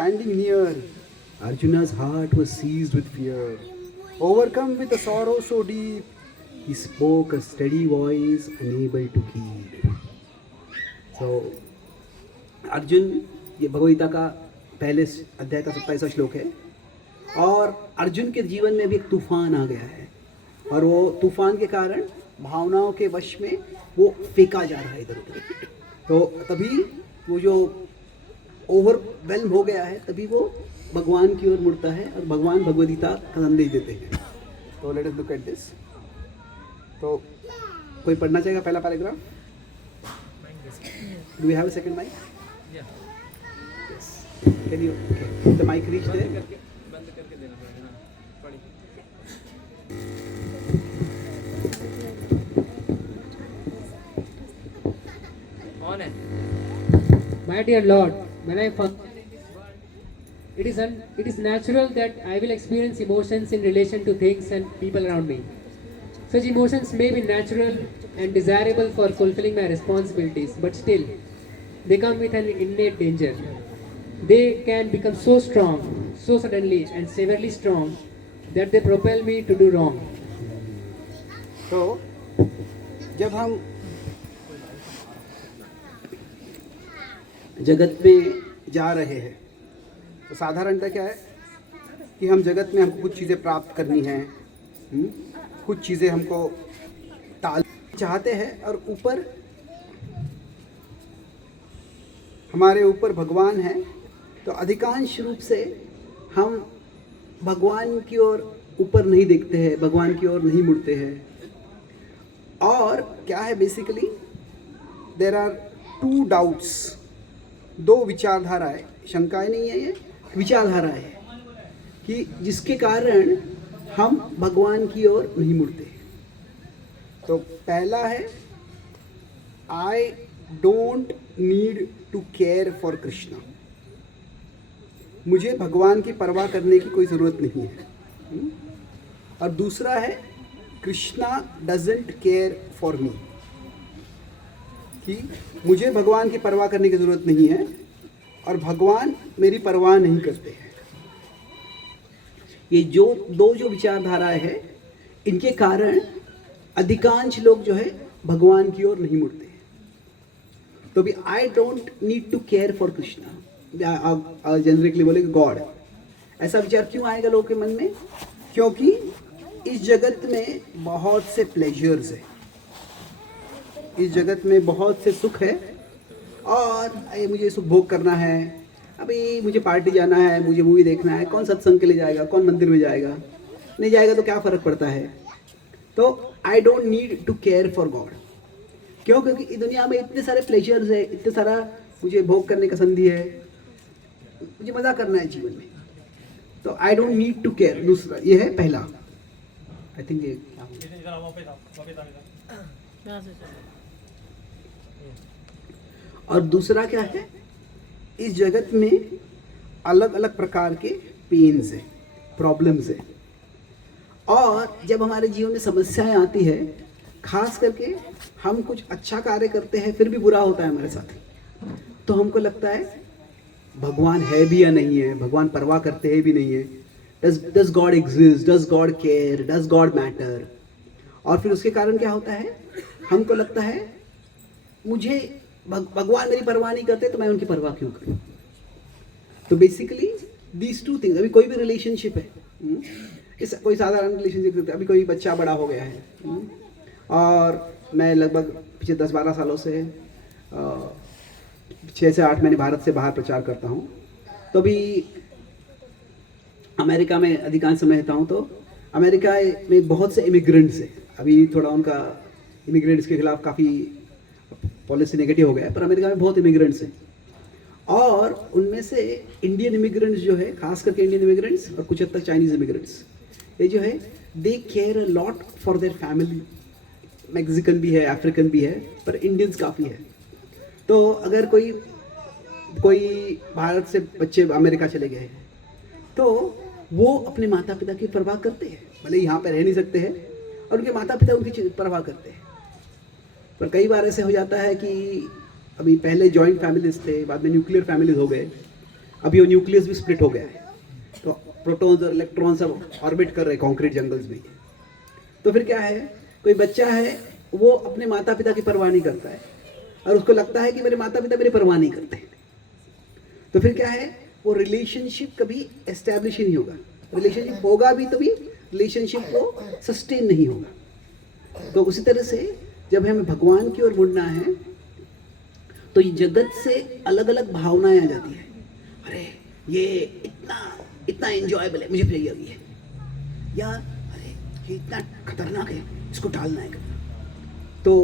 Standing near, Arjuna's heart was seized with fear. Overcome with a sorrow so deep, he spoke a steady voice, unable to keep. So, Arjun, ये भगवद गीता का पहले अध्याय का 27वां श्लोक है। और अर्जुन के जीवन में भी एक तूफान आ गया है, और वो तूफान के कारण भावनाओं के वश में वो फेंका जा रहा है इधर उधर। तो तभी वो जो ओवरवेल्म हो गया है, तभी वो भगवान की ओर मुड़ता है और भगवान भगवद गीता का संदेश देते हैं। तो let us look at this. तो कोई पढ़ना चाहेगा पहला paragraph? Do we have a second mic? Yes, can you the mic reach there? बंद करके देना पड़ेगा ना। पढ़ी। ऑन है। My dear Lord, when I it is natural that I will experience emotions in relation to things and people around me. Such emotions may be natural and desirable for fulfilling my responsibilities, but still, they come with an innate danger. They can become so strong, so suddenly and severely strong, that they propel me to do wrong. तो जब हम जगत में जा रहे हैं तो साधारणतः क्या है कि हम जगत में हमको कुछ चीज़ें प्राप्त करनी हैं, कुछ चीज़ें हमको टाल चाहते हैं, और ऊपर हमारे ऊपर भगवान है। तो अधिकांश रूप से हम भगवान की ओर ऊपर नहीं देखते हैं, भगवान की ओर नहीं मुड़ते हैं। और क्या है, basically there are two doubts, दो विचारधाराएं, शंकाएं नहीं है, ये विचारधाराएं है कि जिसके कारण हम भगवान की ओर नहीं मुड़ते। तो पहला है, I don't need to care for Krishna, मुझे भगवान की परवाह करने की कोई ज़रूरत नहीं है। और दूसरा है, कृष्णा डजंट केयर फॉर मी, कि मुझे भगवान की परवाह करने की ज़रूरत नहीं है और भगवान मेरी परवाह नहीं करते हैं। ये जो दो विचारधाराएं हैं, इनके कारण अधिकांश लोग जो है भगवान की ओर नहीं मुड़ते हैं। तो भी I don't need to care for Krishna, generally बोले गॉड, ऐसा विचार क्यों आएगा लोगों के मन में? क्योंकि इस जगत में बहुत से प्लेजर्स है, इस जगत में बहुत से सुख है, और मुझे सुख भोग करना है, अभी मुझे पार्टी जाना है, मुझे मूवी देखना है, कौन सत्संग के लिए जाएगा, कौन मंदिर में जाएगा, नहीं जाएगा तो क्या फ़र्क पड़ता है। तो I don't need to care for God. क्यों? क्योंकि इस दुनिया में इतने सारे प्लेजर्स है, इतने सारा मुझे भोग करने का संधि है, मुझे मज़ा करना है जीवन में। तो I don't need to care. दूसरा ये है पहला, आई थिंक ये और दूसरा क्या है, इस जगत में अलग अलग प्रकार के पेन्स है, प्रॉब्लम्स है, और जब हमारे जीवन में समस्याएं आती है, खास करके हम कुछ अच्छा कार्य करते हैं फिर भी बुरा होता है हमारे साथ, तो हमको लगता है भगवान है भी या नहीं है, भगवान परवाह करते हैं भी नहीं है, does God exist, does God care, does God matter. और फिर उसके कारण क्या होता है, हमको लगता है मुझे भगवान मेरी परवाह नहीं करते तो मैं उनकी परवाह क्यों करूं। तो बेसिकली दीज टू थिंग्स, अभी कोई भी रिलेशनशिप है, इस कोई साधारण रिलेशनशिप, अभी कोई बच्चा बड़ा हो गया है, और मैं लगभग पिछले 10-12 सालों से 6 से 8 महीने भारत से बाहर प्रचार करता हूँ। तो अभी अमेरिका में अधिकांश समय रहता हूँ, तो अमेरिका में बहुत से इमिग्रेंट्स हैं। अभी थोड़ा उनका इमिग्रेंट्स के खिलाफ काफ़ी पॉलिसी नेगेटिव हो गया है, पर अमेरिका में बहुत इमिग्रेंट्स हैं, और उनमें से इंडियन इमिग्रेंट्स जो है, खास करके इंडियन इमिग्रेंट्स और कुछ हद तक चाइनीज़ इमिग्रेंट्स, ये जो है they care a lot for their family. Mexican भी है, अफ्रीकन भी है, पर इंडियंस काफ़ी है। तो अगर कोई भारत से बच्चे अमेरिका चले गए हैं, तो वो अपने माता पिता की परवाह करते हैं, भले यहाँ पर रह नहीं सकते हैं, और उनके माता पिता उनकी परवाह करते हैं। पर कई बार ऐसे हो जाता है कि अभी पहले जॉइंट फैमिलीज थे, बाद में न्यूक्लियर फैमिलीज हो गए, अभी वो न्यूक्लियस भी स्प्लिट हो गया है, तो प्रोटॉन्स और इलेक्ट्रॉन सब ऑर्बिट कर रहे हैं कॉन्क्रीट जंगल्स में। तो फिर क्या है, कोई बच्चा है वो अपने माता पिता की परवाह नहीं करता है और उसको लगता है कि मेरे माता पिता मेरी परवाह नहीं करते, तो फिर क्या है, वो रिलेशनशिप कभी एस्टैब्लिश ही नहीं होगा। रिलेशनशिप होगा भी तो भी रिलेशनशिप को सस्टेन नहीं होगा। तो उसी तरह से जब हमें भगवान की ओर मुड़ना है तो ये जगत से अलग अलग भावनाएं आ जाती है। अरे ये इतना इतना एंजॉयबल है, मुझे चाहिए अभी है, या अरे ये इतना खतरनाक है, इसको टालना है। तो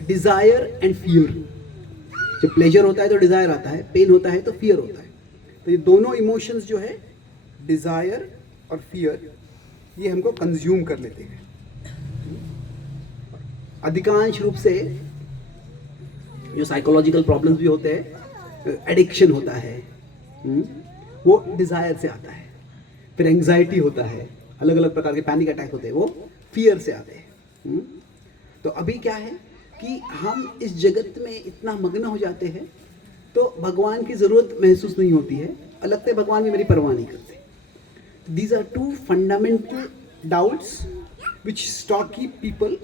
डिजायर एंड फियर, जब प्लेजर होता है तो डिजायर आता है, पेन होता है तो फियर होता है। तो ये दोनों इमोशंस जो है डिजायर और फियर, ये हमको कंज्यूम कर लेते हैं। अधिकांश रूप से जो साइकोलॉजिकल प्रॉब्लम्स भी होते हैं, एडिक्शन होता है, वो डिजायर से आता है। फिर एंजाइटी होता है, अलग अलग प्रकार के पैनिक अटैक होते हैं, वो फियर से आते हैं। तो अभी क्या है कि हम इस जगत में इतना मग्न हो जाते हैं तो भगवान की ज़रूरत महसूस नहीं होती है, और लगता है भगवान भी मेरी परवाह नहीं करते। These are two fundamental doubts which stop की पीपल,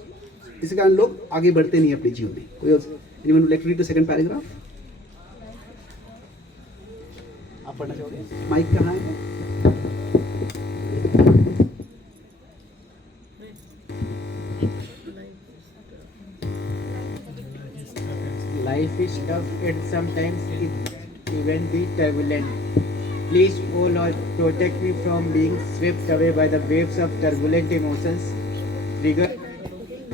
इसी कारण लोग आगे बढ़ते नहीं अपने जीवन में। कोई anyone would like to read the second paragraph? आप पढ़ना चाहोगे? माइक कहाँ है? Life is tough and sometimes it even be turbulent. Please, O Lord, protect me from being swept away by the waves of turbulent emotions, triggered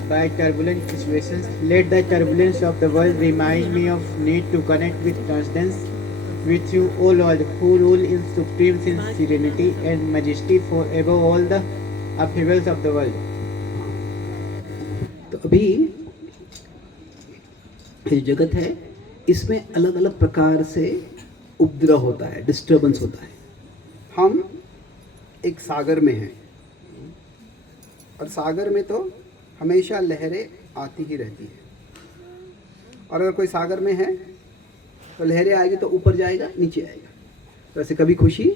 by turbulent situations. Let the turbulence of the world remind me of need to connect with constance with you, O Lord, who rule in supreme serenity and majesty for above all the upheavals of the world. तो अभी ये जगत है, इसमें अलग अलग प्रकार से उपद्रव होता है, डिस्टर्बेंस होता है। हम एक सागर में हैं और सागर में तो हमेशा लहरें आती ही रहती हैं, और अगर कोई सागर में है तो लहरें आएगी तो ऊपर जाएगा, नीचे आएगा। तो ऐसे कभी खुशी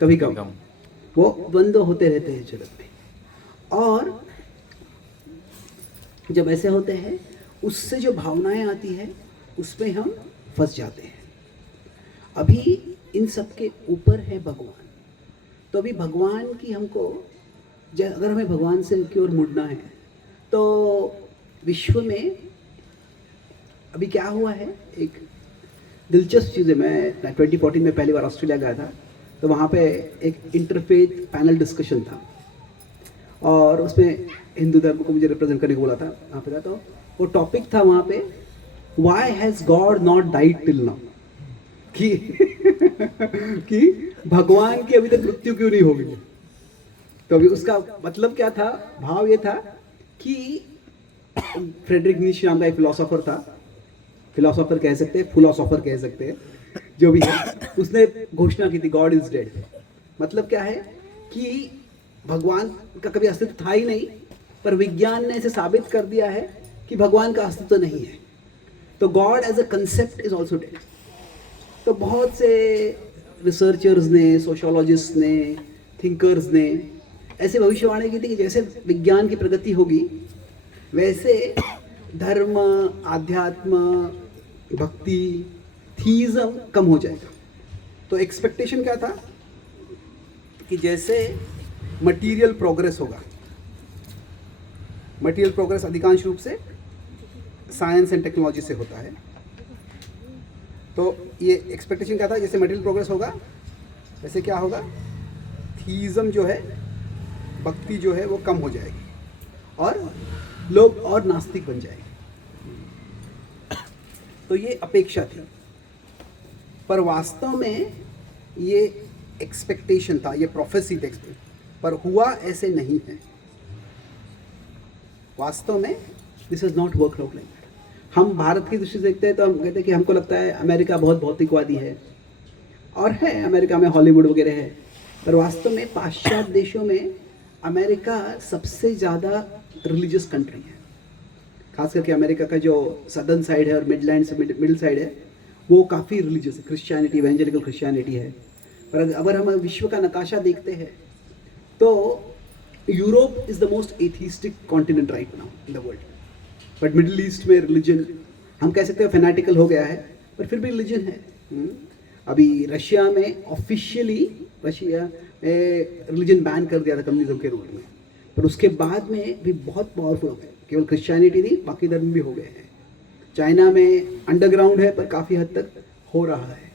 कभी गम, वो द्वंद्व होते रहते हैं जगत में। और जब ऐसे होते हैं, उससे जो भावनाएं आती है उसमें हम फंस जाते हैं। अभी इन सब के ऊपर है भगवान। तो अभी भगवान की हमको, अगर हमें भगवान से की ओर मुड़ना है तो विश्व में अभी क्या हुआ है, एक दिलचस्प चीज़ है। मैं 2014 में पहली बार ऑस्ट्रेलिया गया था, तो वहाँ पे एक इंटरफेथ पैनल डिस्कशन था और उसमें हिंदू धर्म को मुझे रिप्रेजेंट करने को बोला था। वहाँ पे था तो वो टॉपिक था वहाँ पे, why has God not died till now, कि भगवान की अभी तक मृत्यु क्यों नहीं हो गई। तो अभी उसका मतलब क्या था, भाव ये था कि फ्रेडरिक नीत्शे नाम का एक फिलोसोफर था, फिलोसोफर कह सकते हैं, फिलोसोफर कह सकते हैं, जो भी है, उसने घोषणा की थी गॉड इज डेड। मतलब क्या है कि भगवान का कभी अस्तित्व था ही नहीं, पर विज्ञान ने इसे साबित कर दिया है कि भगवान का अस्तित्व नहीं है। तो God as a concept is also dead. तो बहुत से रिसर्चर्स ने, सोशियोलॉजिस्ट ने, थिंकर्स ने ऐसे भविष्यवाणी की थी कि जैसे विज्ञान की प्रगति होगी वैसे धर्म, आध्यात्म, भक्ति, थीज़म कम हो जाएगा। तो एक्सपेक्टेशन क्या था कि जैसे मटेरियल प्रोग्रेस होगा, मटेरियल प्रोग्रेस अधिकांश रूप से साइंस एंड टेक्नोलॉजी से होता है। तो ये एक्सपेक्टेशन क्या था, जैसे मटेरियल प्रोग्रेस होगा वैसे क्या होगा, थीज़म जो है, भक्ति जो है वो कम हो जाएगी और लोग और नास्तिक बन जाएंगे। तो ये अपेक्षा थी, पर वास्तव में ये एक्सपेक्टेशन था, ये प्रोफेसी थी, पर हुआ ऐसे नहीं है। वास्तव में this is not work out like that. हम भारत की दृष्टि से देखते हैं तो हम कहते हैं कि हमको लगता है अमेरिका बहुत भौतिकवादी है, और है, अमेरिका में हॉलीवुड वगैरह है, पर वास्तव में पाश्चात्य देशों में अमेरिका सबसे ज़्यादा रिलीजियस कंट्री है। खास करके अमेरिका का जो सदर्न साइड है और मिडलैंड से मिडिल साइड है, वो काफ़ी रिलीजियस है, क्रिश्चियनिटी, इवेंजेलिकल क्रिश्चियनिटी है। पर अगर हम विश्व का नकाशा देखते हैं तो Europe is the most atheistic continent right now in the world. But middle east में रिलीजन हम कह सकते हैं फैनाटिकल हो गया है, पर फिर भी रिलीजन है। अभी रशिया में ऑफिशियली रशिया में रिलीजन बैन कर दिया था कम्युनिज्म के रूप में, पर उसके बाद में भी बहुत पावरफुल हो गए। केवल क्रिश्चियनिटी नहीं, बाकी धर्म भी हो गए हैं। चाइना में अंडरग्राउंड है पर काफ़ी हद तक हो रहा है।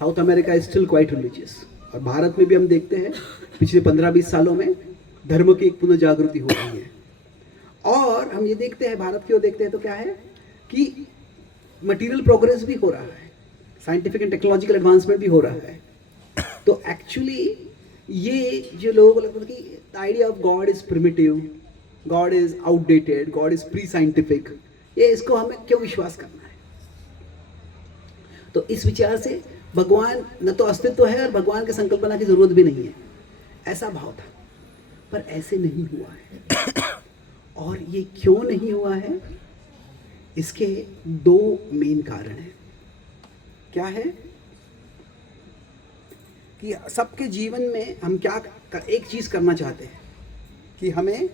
South America is still quite religious. और भारत में भी हम देखते हैं पिछले 15-20 सालों में धर्म की एक पुनः जागृति हो रही है। और हम ये देखते हैं, भारत की ओर देखते हैं तो क्या है कि मटेरियल प्रोग्रेस भी हो रहा है, साइंटिफिक एंड टेक्नोलॉजिकल एडवांसमेंट भी हो रहा है। तो एक्चुअली ये जो लोगों को लगता है कि the idea of God is primitive, God is outdated, God is pre scientific, ये इसको हमें क्यों विश्वास करना है? तो इस विचार से भगवान न तो अस्तित्व है और भगवान की संकल्पना की जरूरत भी नहीं है, ऐसा भाव था। पर ऐसे नहीं हुआ है। और ये क्यों नहीं हुआ है? इसके दो मेन कारण हैं। क्या है कि सबके जीवन में हम क्या एक चीज़ करना चाहते हैं कि हमें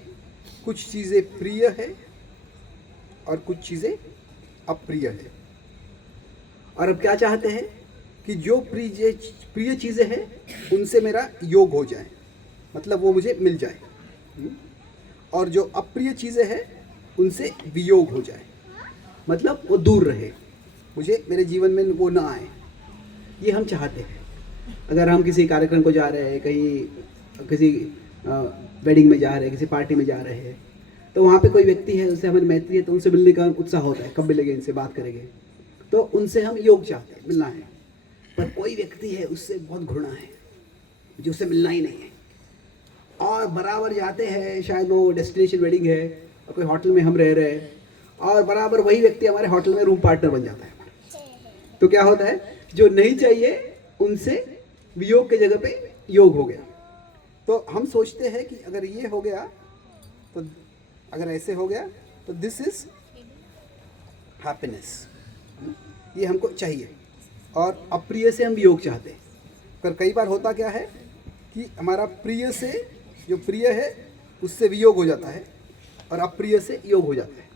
कुछ चीज़ें प्रिय है और कुछ चीज़ें अप्रिय है। और अब क्या चाहते हैं कि जो प्रिय चीज़ें हैं उनसे मेरा योग हो जाए, मतलब वो मुझे मिल जाए, और जो अप्रिय चीज़ें हैं उनसे वियोग हो जाए, मतलब वो दूर रहे, मुझे मेरे जीवन में वो ना आए। ये हम चाहते हैं। अगर हम किसी कार्यक्रम को जा रहे हैं, कहीं किसी वेडिंग में जा रहे हैं, किसी पार्टी में जा रहे हैं, तो वहाँ पे कोई व्यक्ति है, उससे हमारी मैत्री है, तो उनसे मिलने का उत्साह होता है, कब मिलेंगे, इनसे बात करेंगे, तो उनसे हम योग चाहते हैं, मिलना है। पर कोई व्यक्ति है, उससे बहुत घृणा है, जो उससे मिलना ही नहीं है, और बराबर जाते हैं, शायद वो डेस्टिनेशन वेडिंग है और कोई होटल में हम रह रहे हैं, और बराबर वही व्यक्ति हमारे होटल में रूम पार्टनर बन जाता है। तो क्या होता है, जो नहीं चाहिए उनसे वियोग के जगह पे योग हो गया। तो हम सोचते हैं कि अगर ये हो गया, तो अगर ऐसे हो गया तो दिस इज हैप्पीनेस, ये हमको चाहिए। और अप्रिय से हम वियोग चाहते हैं। पर कई बार होता क्या है कि हमारा प्रिय से, जो प्रिय है उससे वियोग हो जाता है, और अप्रिय से योग हो जाता है।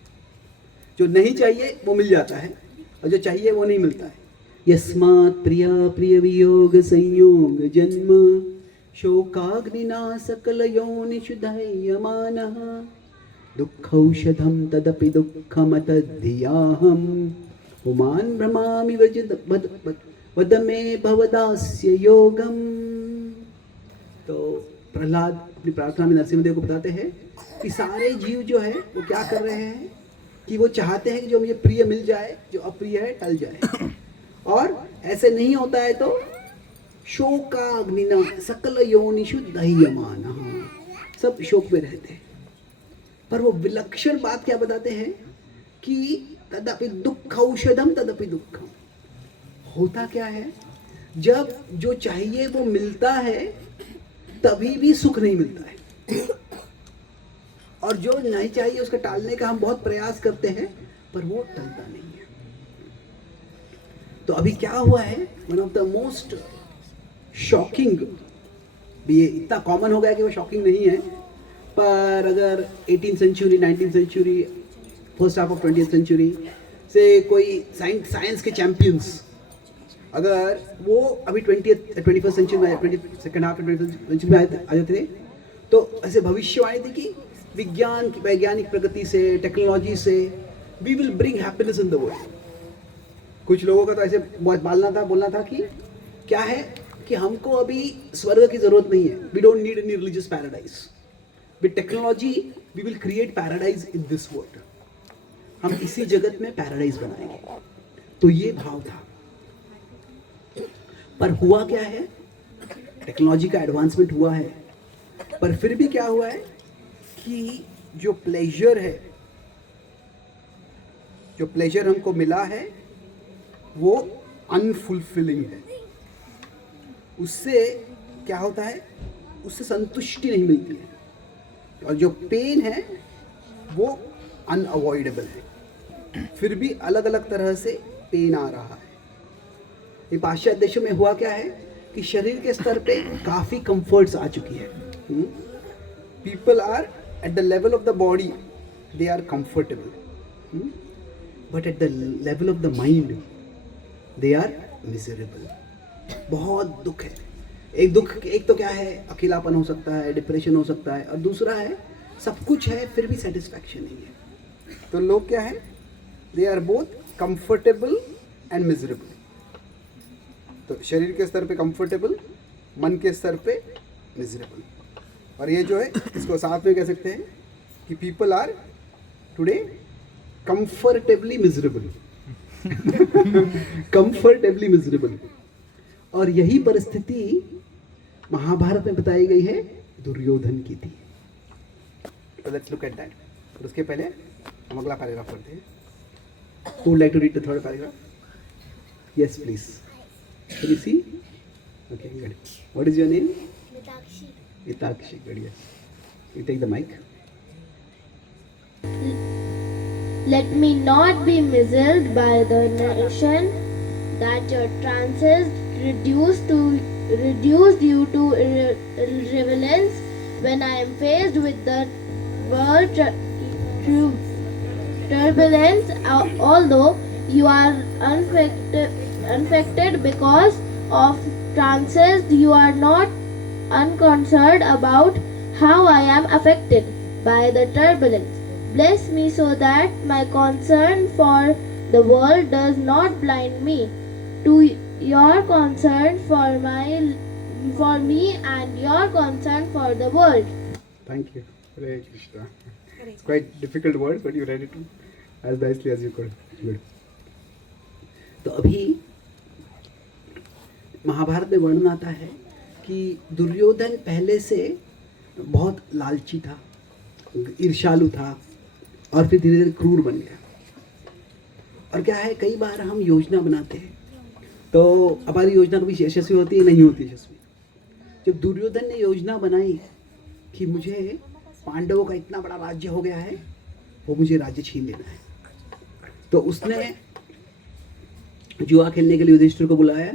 जो नहीं चाहिए वो मिल जाता है, और जो चाहिए वो नहीं मिलता है। यस्मात् प्रिया प्रिय वियोग संयोग जन्म शोकाग्निना सकल योनिषु दह्यमानः दुःखौषधं तदपि दुःखमतधियाहम् उमान् भ्रमामि वद मे भवदास्य योगम। तो प्रहलाद अपनी प्रार्थना में नरसिंहदेव को बताते हैं कि सारे जीव जो है वो क्या कर रहे हैं कि वो चाहते हैं कि जो मुझे प्रिय मिल जाए, जो अप्रिय है टल जाए। और ऐसे नहीं होता है तो शोकाग्निना सकल योनिषु दह्यमानः, सब शोक में रहते हैं। पर वो विलक्षण बात क्या बताते हैं कि तदपि दुःखौषधम तदपि दुःखम। होता क्या है, जब जो चाहिए वो मिलता है तभी भी सुख नहीं मिलता है, और जो नहीं चाहिए उसका टालने का हम बहुत प्रयास करते हैं पर वो टलता नहीं है। तो अभी क्या हुआ है, one of the most shocking, ये इतना कॉमन हो गया कि वो शॉकिंग नहीं है, पर अगर 18th century, 19th century, first half of 20th century से कोई साइंस के चैंपियंस अगर वो अभी 21st सेंचुरी में, सेकेंड हाफ 20th सेंचुरी में आ जाते थे, तो ऐसे भविष्यवाणी थी कि विज्ञान की वैज्ञानिक प्रगति से, टेक्नोलॉजी से we will bring happiness in the world. कुछ लोगों का तो ऐसे बहुत बोलना था कि क्या है कि हमको अभी स्वर्ग की जरूरत नहीं है, we don't need any religious paradise, with technology we will create paradise in this world, हम इसी जगत में पैराडाइज बनाएंगे। तो ये भाव था। पर हुआ क्या है, टेक्नोलॉजी का एडवांसमेंट हुआ है, पर फिर भी क्या हुआ है कि जो प्लेजर है, जो प्लेजर हमको मिला है वो अनफुलफिलिंग है। उससे क्या होता है, उससे संतुष्टि नहीं मिलती है, और जो पेन है वो अनअवॉइडेबल है। फिर भी अलग अलग तरह से पेन आ रहा है। ये पाश्चात्य देशों में हुआ क्या है कि शरीर के स्तर पे काफ़ी कंफर्ट्स आ चुकी है. People are at the level of the body they are comfortable, but at the level of the mind they are miserable. बहुत दुख है. एक तो क्या है, अकेलापन हो सकता है, डिप्रेशन हो सकता है, और दूसरा है सब कुछ है फिर भी सेटिस्फैक्शन नहीं है. तो लोग क्या है, they are both comfortable and miserable. तो शरीर के स्तर पे कंफर्टेबल, मन के स्तर पे मिजरेबल. और ये जो है इसको साथ में कह सकते हैं कि people are today comfortably miserable. Comfortably miserable. और यही परिस्थिति महाभारत में बताई गई है दुर्योधन की थी. तो लेट्स लुक एट दैट. और उसके पहले हम अगला पैराग्राफ पढ़ते हैं. Who would like to read the third paragraph? Yes, please. Can you see? Okay, good. What is your name? Mitakshi. Itakshi. Good, yes. You take the mic. Let me not be misled by the notion that your trances reduced you to irrelevance when I am faced with the world turbulence. Although you are unaffected because of trances, you are not unconcerned about how I am affected by the turbulence. Bless me so that my concern for the world does not blind me to your concern for me and your concern for the world. Thank you. Hare Krishna. It's quite difficult word, but you read it as nicely as you could. Good. तो अभी महाभारत में वर्णन आता है कि दुर्योधन पहले से बहुत लालची था, ईर्ष्यालु था, और फिर धीरे धीरे क्रूर बन गया. और क्या है, कई बार हम योजना बनाते हैं तो हमारी योजना कभी यशस्वी होती है, नहीं होती यशस्वी. जब दुर्योधन ने योजना बनाई कि मुझे पांडवों का इतना बड़ा राज्य हो गया है, वो मुझे राज्य छीन लेना है, तो उसने जुआ खेलने के लिए युधिष्ठिर को बुलाया.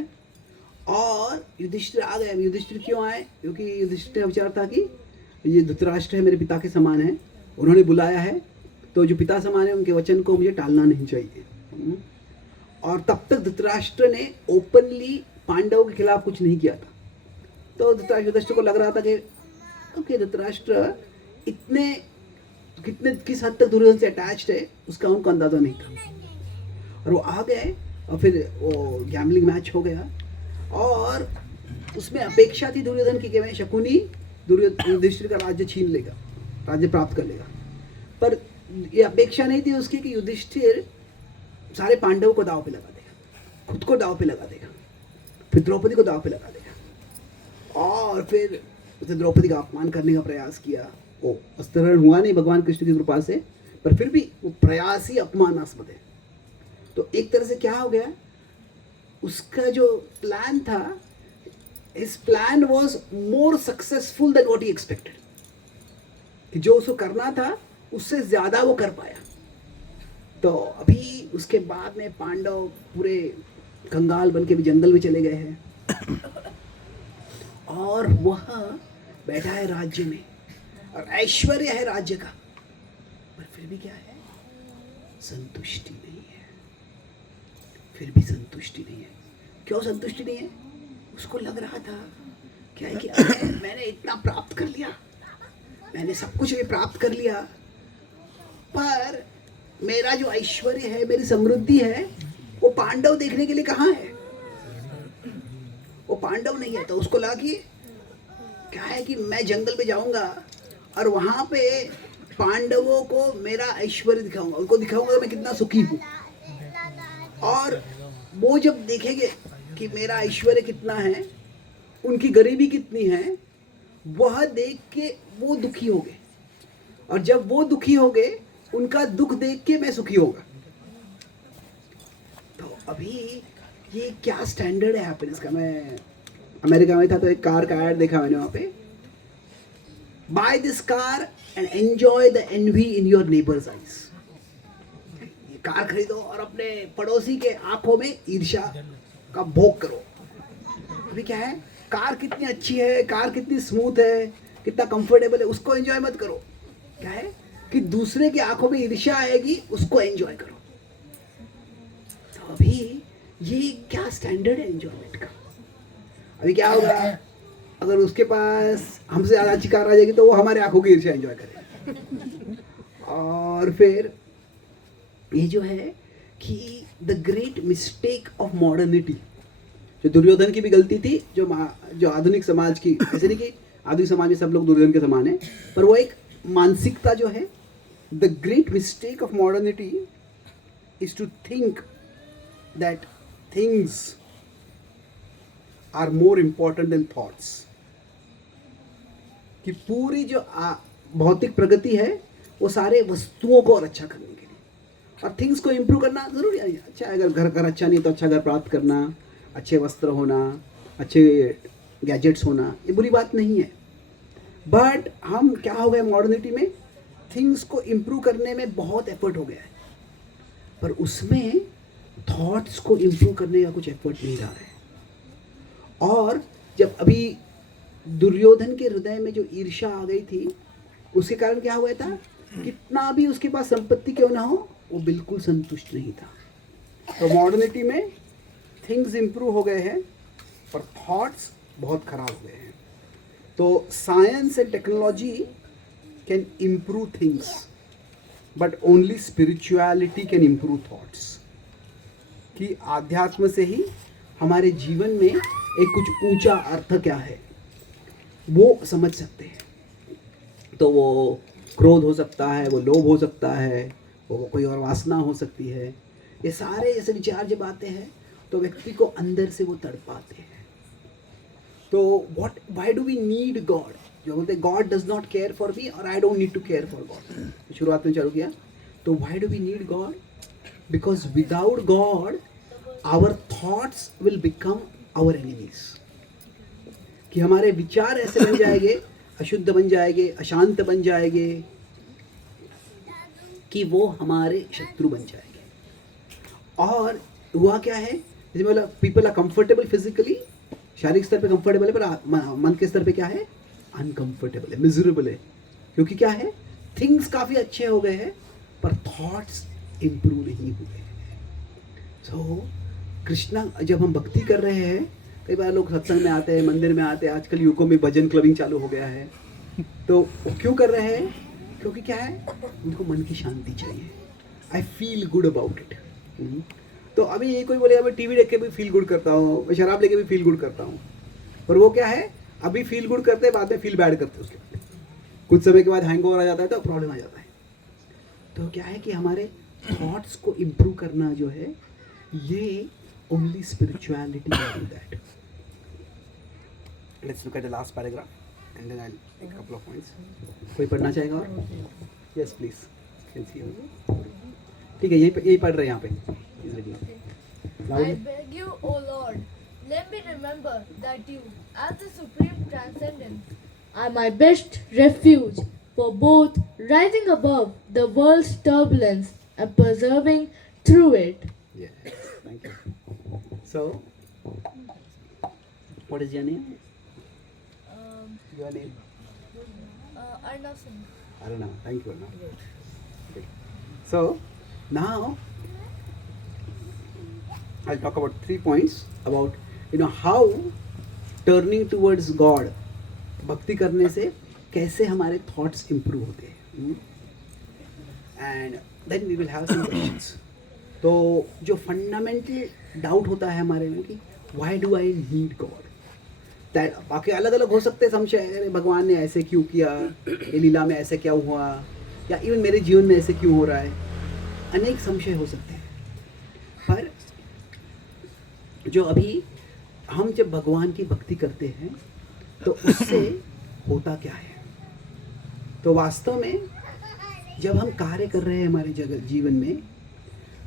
और युधिष्ठिर आ गए. युधिष्ठिर क्यों आए? क्योंकि युधिष्ठिर का विचार था कि ये धृतराष्ट्र है, मेरे पिता के समान है, उन्होंने बुलाया है, तो जो पिता समान है उनके वचन को मुझे टालना नहीं चाहिए. और तब तक धृतराष्ट्र ने ओपनली पांडवों के खिलाफ कुछ नहीं किया था. तो युधिष्ठिर को लग रहा था कि ओके, धृतराष्ट्र किस हद तक दुर्योधन से अटैच्ड है उसका उनको अंदाजा नहीं था. और वो आ गए और फिर वो गैम्बलिंग मैच हो गया. और उसमें अपेक्षा थी दुर्योधन की कि मैं शकुनी युधिष्ठिर का राज्य छीन लेगा, राज्य प्राप्त कर लेगा. पर ये अपेक्षा नहीं थी उसकी कि युधिष्ठिर सारे पांडवों को दाव पे लगा देगा, खुद को दाव पे लगा देगा, फिर द्रौपदी को दाव पे लगा देगा. और फिर उसने द्रौपदी का अपमान करने का प्रयास किया. वो अस्त्रहरण हुआ नहीं भगवान कृष्ण की कृपा से, पर फिर भी वो प्रयास ही अपमानास्पद है. तो एक तरह से क्या हो गया, उसका जो प्लान था, his plan was more successful than what he expected. कि जो उसको करना था उससे ज़्यादा वो कर पाया. तो अभी उसके बाद में पांडव पूरे कंगाल बन के भी जंगल में चले गए हैं. और वह बैठा है राज्य में, और ऐश्वर्य है राज्य का, पर फिर भी क्या है, संतुष्टि नहीं है. फिर भी संतुष्टि नहीं है. क्यों संतुष्टि नहीं है? उसको लग रहा था क्या है कि अरे मैंने इतना प्राप्त कर लिया, मैंने सब कुछ भी प्राप्त कर लिया, पर मेरा जो ऐश्वर्य है, मेरी समृद्धि है, वो पांडव देखने के लिए कहाँ है? वो पांडव नहीं है. तो उसको लगा कि क्या है कि मैं जंगल में जाऊंगा और वहाँ पे पांडवों को मेरा ऐश्वर्य दिखाऊंगा, उनको दिखाऊंगा मैं कितना सुखी हूँ. और वो जब देखेंगे कि मेरा ऐश्वर्य कितना है, उनकी गरीबी कितनी है, वह देख के वो दुखी हो गए. और जब वो दुखी हो गए, उनका दुख देख के मैं सुखी होगा. तो अभी ये क्या स्टैंडर्ड है हैप्पीनेस का? मैं अमेरिका में था तो एक कार का ऐड देखा मैंने वहाँ पे, buy this car and enjoy the envy in your neighbours eyes. Car खरीदो और अपने पड़ोसी के आंखों में ईर्ष्या का भोग करो। अभी क्या है, कार कितनी अच्छी है, कार कितनी स्मूथ है, कितना कंफर्टेबल है, उसको एंजॉय मत करो। क्या है कि दूसरे की आंखों में ईर्ष्या आएगी, उसको एंजॉय करो। तो अभी ये क्या स्टैंडर्ड है एंजॉयमेंट का? अभी क्या होगा, अगर उसके पास हमसे ज़्यादा अच्छी कार आ जाएगी तो वो हमारे आंखों की ईर्ष्या एंजॉय करेगा। और फिर ये जो है कि the great mistake of modernity, जो दुर्योधन की भी गलती थी, जो आधुनिक समाज की, ऐसे नहीं कि आधुनिक समाज में सब लोग दुर्योधन के समान है, पर वो एक मानसिकता जो है, the great mistake of modernity is to think that things are more important than thoughts. कि पूरी जो भौतिक प्रगति है वो सारे वस्तुओं को और अच्छा करने के लिए, और थिंग्स को इम्प्रूव करना जरूरी है। अच्छा, अगर घर अच्छा नहीं तो अच्छा घर प्राप्त करना, अच्छे वस्त्र होना, अच्छे गैजेट्स होना, ये बुरी बात नहीं है। बट हम क्या हो गए मॉडर्निटी में, थिंग्स को इम्प्रूव करने में बहुत एफर्ट हो गया है, पर उसमें थॉट्स को इम्प्रूव करने का कुछ एफर्ट नहीं रहा है। और जब अभी दुर्योधन के हृदय में जो ईर्ष्या आ गई थी, उसके कारण क्या हुआ था, कितना भी उसके पास संपत्ति क्यों ना हो, वो बिल्कुल संतुष्ट नहीं था। तो मॉडर्निटी में थिंग्स इम्प्रूव हो गए हैं पर थॉट्स बहुत खराब हो गए हैं। तो science and technology can improve things, but only spirituality can improve thoughts. कि आध्यात्म से ही हमारे जीवन में एक कुछ ऊंचा अर्थ क्या है वो समझ सकते हैं। तो वो क्रोध हो सकता है, वो लोभ हो सकता है, वो कोई और वासना हो सकती है। ये सारे ऐसे विचार जब आते हैं तो व्यक्ति को अंदर से वो तड़पाते हैं। तो why do we need God? जो बोलते हैं God does not care for me और I don't need to care for God, शुरुआत में चालू किया। तो why do we need God? Because without God our thoughts will become our enemies. कि हमारे विचार ऐसे बन जाएंगे, अशुद्ध बन जाएंगे, अशांत बन जाएंगे, कि वो हमारे शत्रु बन जाएंगे। और हुआ क्या है, जैसे मतलब पीपल आर कंफर्टेबल फिजिकली, शारीरिक स्तर पे कंफर्टेबल है, पर मन के स्तर पे क्या है, अनकंफर्टेबल है, मिजरेबल है। क्योंकि क्या है, थिंग्स काफ़ी अच्छे हो गए हैं पर थॉट्स इम्प्रूव नहीं हुए। तो कृष्णा, जब हम भक्ति कर रहे हैं, कई बार लोग सत्संग में आते हैं, मंदिर में आते हैं, आजकल युगों में भजन क्लबिंग चालू हो गया है। तो वो क्यों कर रहे हैं? क्योंकि क्या है, उनको मन की शांति चाहिए। I feel good about it. तो अभी ये कोई बोलेगा मैं टीवी देख के भी फील गुड करता हूँ, मैं शराब लेके भी फील गुड करता हूँ, पर वो क्या है, अभी फील गुड करते हैं, बाद में फील बैड करते हैं। उसके बाद कुछ समय के बाद हैंगओवर आ जाता है तो प्रॉब्लम आ जाता है। तो क्या है कि हमारे थॉट्स को इम्प्रूव करना जो है, ये only spirituality can do that. Let's look at the last paragraph and then I'll make a couple of points. कोई पढ़ना चाहेगा और? Yes, please. Can see you. ठीक है, यही पढ़ रहे हैं यहाँ पे. I beg you, O Lord, let me remember that you, as the supreme transcendent, are my best refuge for both rising above the world's turbulence and persevering through it. Yes, thank you. So, what is your name? Your name? Arnav Singh. Arnav. Thank you, Arnav. Okay. So, now I'll talk about 3 points about how turning towards God, भक्ति करने से कैसे हमारे thoughts improve होते हैं. And then we will have some questions. तो जो fundamental doubt होता है हमारे में कि why do I need God, that बाकी अलग अलग हो सकते हैं संशय, अरे भगवान ने ऐसे क्यों किया, ये लीला में ऐसे क्या हुआ, या इवन मेरे जीवन में ऐसे क्यों हो रहा है, अनेक संशय हो सकते हैं। पर जो अभी हम जब भगवान की भक्ति करते हैं तो उससे होता क्या है, तो वास्तव में जब हम कार्य कर रहे हैं हमारे जीवन में,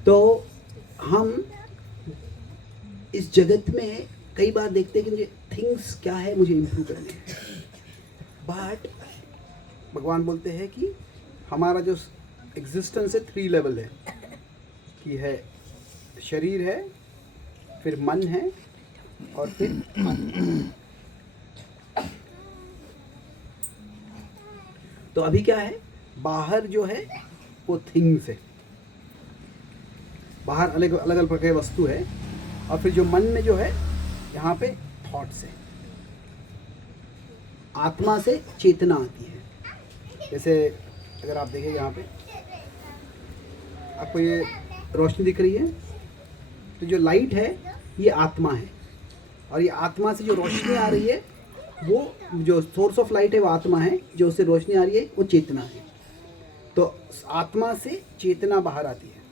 तो हम इस जगत में कई बार देखते हैं कि मुझे थिंग्स क्या है, मुझे इम्प्रूव करने हैं। बट भगवान बोलते हैं कि हमारा जो एग्जिस्टेंस है 3 लेवल है, कि है शरीर है, फिर मन है और फिर तो अभी क्या है, बाहर जो है वो थिंग्स है, बाहर अलग अलग प्रकार की वस्तु है, और फिर जो मन में जो है यहाँ पे थॉट्स है। आत्मा से चेतना आती है। जैसे अगर आप देखें यहाँ पे आपको ये रोशनी दिख रही है, तो जो लाइट है ये आत्मा है, और ये आत्मा से जो रोशनी आ रही है वो जो सोर्स ऑफ लाइट है वो आत्मा है, जो उससे रोशनी आ रही है वो चेतना है। तो आत्मा से चेतना बाहर आती है,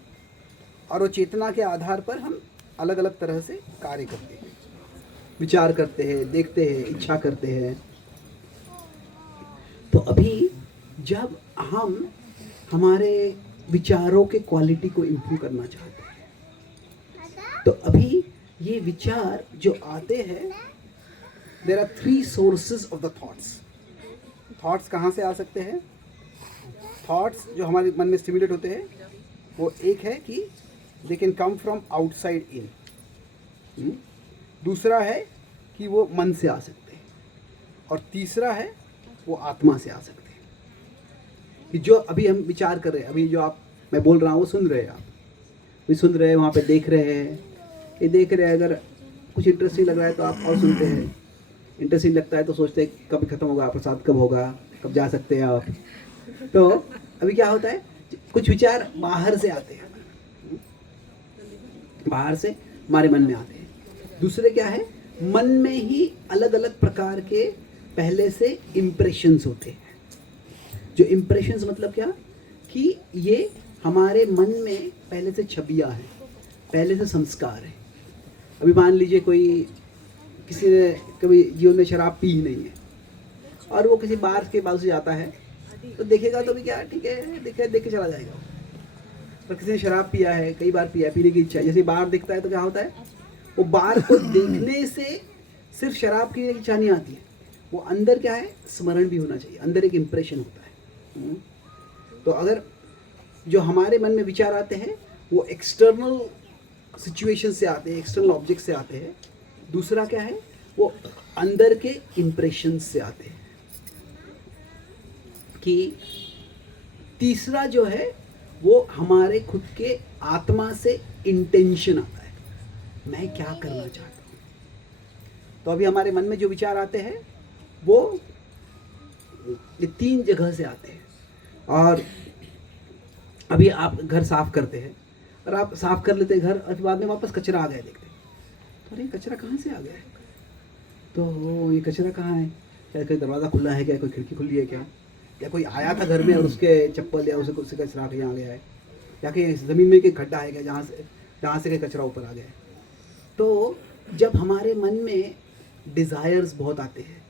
और वो चेतना के आधार पर हम अलग अलग तरह से कार्य करते हैं, विचार करते हैं, देखते हैं, इच्छा करते हैं। तो अभी जब हम हमारे विचारों के क्वालिटी को इम्प्रूव करना चाहते हैं, तो अभी ये विचार जो आते हैं, there are 3 sources of the thoughts. Thoughts कहाँ से आ सकते हैं? थॉट्स जो हमारे मन में स्टिमुलेट होते हैं, वो एक है कि they can come from outside in, दूसरा है कि वो मन से आ सकते हैं, और तीसरा है वो आत्मा से आ सकते हैं। कि जो अभी हम विचार कर रहे हैं, अभी जो आप मैं बोल रहा हूँ वो सुन रहे हैं, आप भी सुन रहे हैं, वहाँ पे देख रहे हैं, ये देख रहे हैं। अगर कुछ इंटरेस्टिंग लग रहा है तो आप और सुनते हैं, इंटरेस्टिंग लगता है तो सोचते हैं कब खत्म होगा, प्रसाद कब होगा, कब जा सकते हैं आप। तो अभी क्या होता है, कुछ विचार बाहर से आते हैं, बाहर से हमारे मन में आते हैं। दूसरे क्या है, मन में ही अलग अलग प्रकार के पहले से इम्प्रेशंस होते हैं। जो इम्प्रेशंस मतलब क्या, कि ये हमारे मन में पहले से छवियाँ हैं, पहले से संस्कार है। अभी मान लीजिए कोई किसी ने कभी जीवन में शराब पी ही नहीं है, और वो किसी बार के बाजू से जाता है, तो देखेगा तो भी क्या ठीक है, देख के चला जाएगा। पर किसी ने शराब पिया है, कई बार पिया, पीने की इच्छा है, जैसे बार दिखता है तो क्या होता है, वो बार को देखने से सिर्फ शराब की इच्छा नहीं आती है, वो अंदर क्या है, स्मरण भी होना चाहिए, अंदर एक इम्प्रेशन होता है। तो अगर जो हमारे मन में विचार आते हैं वो एक्सटर्नल सिचुएशन से आते हैं, एक्सटर्नल ऑब्जेक्ट से आते हैं। दूसरा क्या है, वो अंदर के इम्प्रेशन से आते हैं। कि तीसरा जो है वो हमारे खुद के आत्मा से इंटेंशन आता है, मैं क्या करना चाहता हूँ। तो अभी हमारे मन में जो विचार आते हैं वो ये 3 जगह से आते हैं। और अभी आप घर साफ करते हैं, और आप साफ कर लेते हैं घर, और बाद में वापस कचरा आ गया, देखते हैं तो अरे कचरा कहाँ से आ गया है, तो ये कचरा कहाँ है, क्या कोई दरवाज़ा खुला है क्या, कोई खिड़की खुली है क्या, या कोई आया था घर में और उसके चप्पल या उससे कचरा कहीं आ गया है, या कहीं ज़मीन में एक गड्ढा है क्या जहाँ से कहीं कचरा ऊपर आ गया है। तो जब हमारे मन में डिज़ायर्स बहुत आते हैं,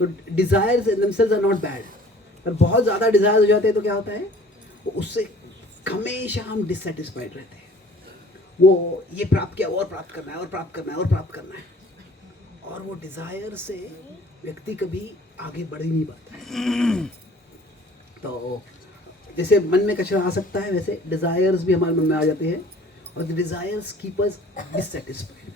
तो desires themselves are not bad, पर बहुत ज़्यादा डिज़ायर हो जाते हैं तो क्या होता है, वो उससे हमेशा हम डिससेटिस्फाइड रहते हैं। वो ये प्राप्त किया, और प्राप्त करना है, और प्राप्त करना है, और प्राप्त करना है, और वो डिज़ायर से व्यक्ति कभी आगे बढ़ ही नहीं पाता। तो जैसे मन में कचरा आ सकता है, वैसे डिज़ायर्स भी हमारे मन में आ जाते हैं, और the desires keep us dissatisfied.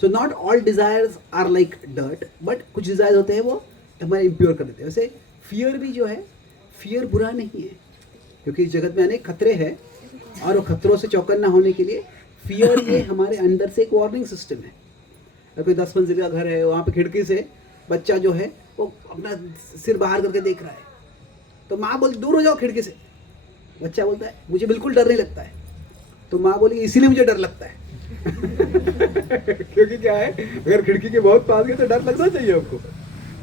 So not all desires are like dirt, but कुछ डिज़ायर्स होते हैं वो हमारे इम्प्योर कर देते हैं। वैसे फियर भी जो है, फियर बुरा नहीं है, क्योंकि इस जगत में अनेक खतरे हैं, और वो खतरों से चौकन्ना होने के लिए फियर ये हमारे अंदर से एक वार्निंग सिस्टम है। अगर कोई 10 मंजिल का घर है, वहाँ पे खिड़की से बच्चा जो है वो अपना सिर बाहर करके देख रहा है, तो माँ बोलती दूर हो जाओ खिड़की से। बच्चा बोलता है मुझे बिल्कुल डर नहीं लगता है, तो माँ बोली इसीलिए मुझे डर लगता है। क्योंकि क्या है, अगर खिड़की के बहुत पास गए तो डर लगना चाहिए आपको।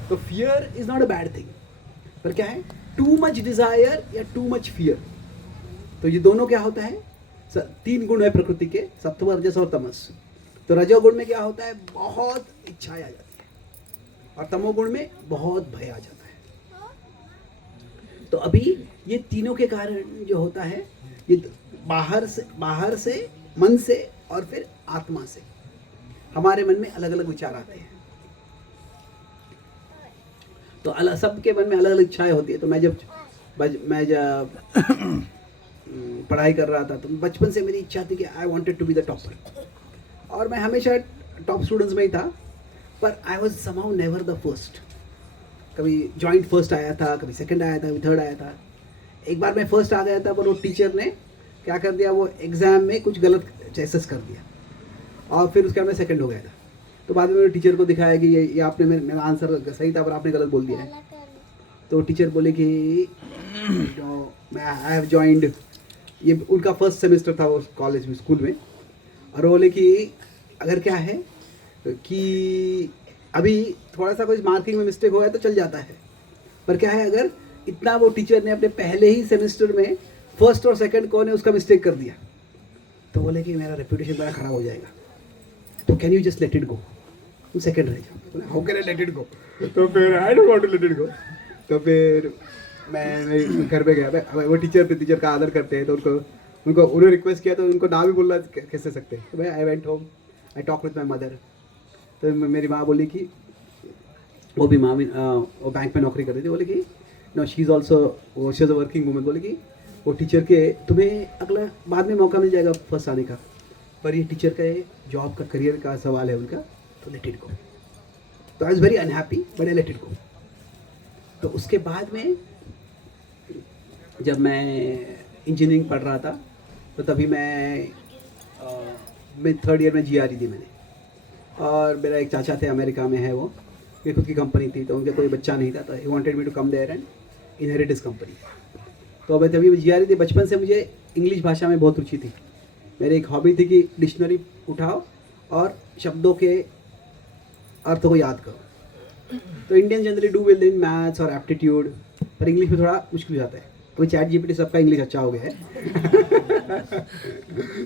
तो fear is not a bad thing, पर क्या है, टू मच डिजायर या टू मच फियर, तो ये दोनों क्या होता है, 3 गुण है प्रकृति के, सत्व, रजस और तमस। तो रजोगुण में क्या होता है, बहुत इच्छाएं आ जाती है, और तमोगुण में बहुत भय आ जाता है। तो अभी ये तीनों के कारण जो होता है, ये बाहर से मन से और फिर आत्मा से हमारे मन में अलग अलग विचार आते हैं। तो अलग सबके मन में अलग अलग इच्छाएं होती है। तो मैं जब पढ़ाई कर रहा था तो बचपन से मेरी इच्छा थी कि I wanted to be the topper, और मैं हमेशा टॉप स्टूडेंट्स में ही था, पर I was somehow never the first. कभी जॉइंट फर्स्ट आया था, कभी सेकंड आया था, कभी थर्ड आया था। एक बार मैं फर्स्ट आ गया था, पर वो टीचर ने क्या कर दिया, वो एग्ज़ाम में कुछ गलत चॉइसेस कर दिया और फिर उसके बाद मैं सेकंड हो गया था। तो बाद में मैंने टीचर को दिखाया कि ये आपने मेरा आंसर सही था पर आपने गलत बोल दिया है। तो टीचर बोले कि मैं आई हैव जॉइंड, ये उनका फर्स्ट सेमेस्टर था वो कॉलेज में, स्कूल में, और वो बोले कि अगर क्या है कि अभी थोड़ा सा कुछ मार्किंग में मिस्टेक हो गया तो चल जाता है, पर क्या है अगर इतना वो टीचर ने अपने पहले ही सेमेस्टर में फर्स्ट और सेकंड को ने उसका मिस्टेक कर दिया, तो बोले कि मेरा रेपुटेशन बड़ा खराब हो जाएगा, तो can you just let it go, तुम सेकंड रह जाओ। How can I let it go? तो फिर I don't want to let it go. तो फिर मैं घर पे गया, वो टीचर थे, टीचर का आदर करते हैं, तो उन्होंने रिक्वेस्ट किया तो उनको ना भी बोलना कैसे सकते हैं। तो भाई I went home, I talk with my mother. तो मेरी माँ बोली कि वो भी माँ वो बैंक में नौकरी करती थी, बोले कि नो शी इज़ ऑल्सो, वो she is a working women, बोले कि वो टीचर के तुम्हें अगला बाद में मौका मिल जाएगा फर्स्ट आने का, पर ये टीचर का ये जॉब का करियर का सवाल है उनका, तो लेट इट गो। तो I was very unhappy but I let it go. तो उसके बाद में जब मैं इंजीनियरिंग पढ़ रहा था तो तभी मैं थर्ड ईयर में GRE दी मैंने, और मेरा एक चाचा थे अमेरिका में है, वो मेरी खुद की कंपनी थी, तो उनके कोई बच्चा नहीं था, तो he wanted me to come there and inherit his company. तो मैं तभी GRE दी। बचपन से मुझे इंग्लिश भाषा में बहुत रुचि थी। मेरी एक हॉबी थी कि डिक्शनरी उठाओ और शब्दों के अर्थ को याद करो। तो Indian generally do well in maths और एप्टीट्यूड, पर इंग्लिश में थोड़ा मुश्किल हो जाता है। अभी ChatGPT सबका इंग्लिश अच्छा हो गया है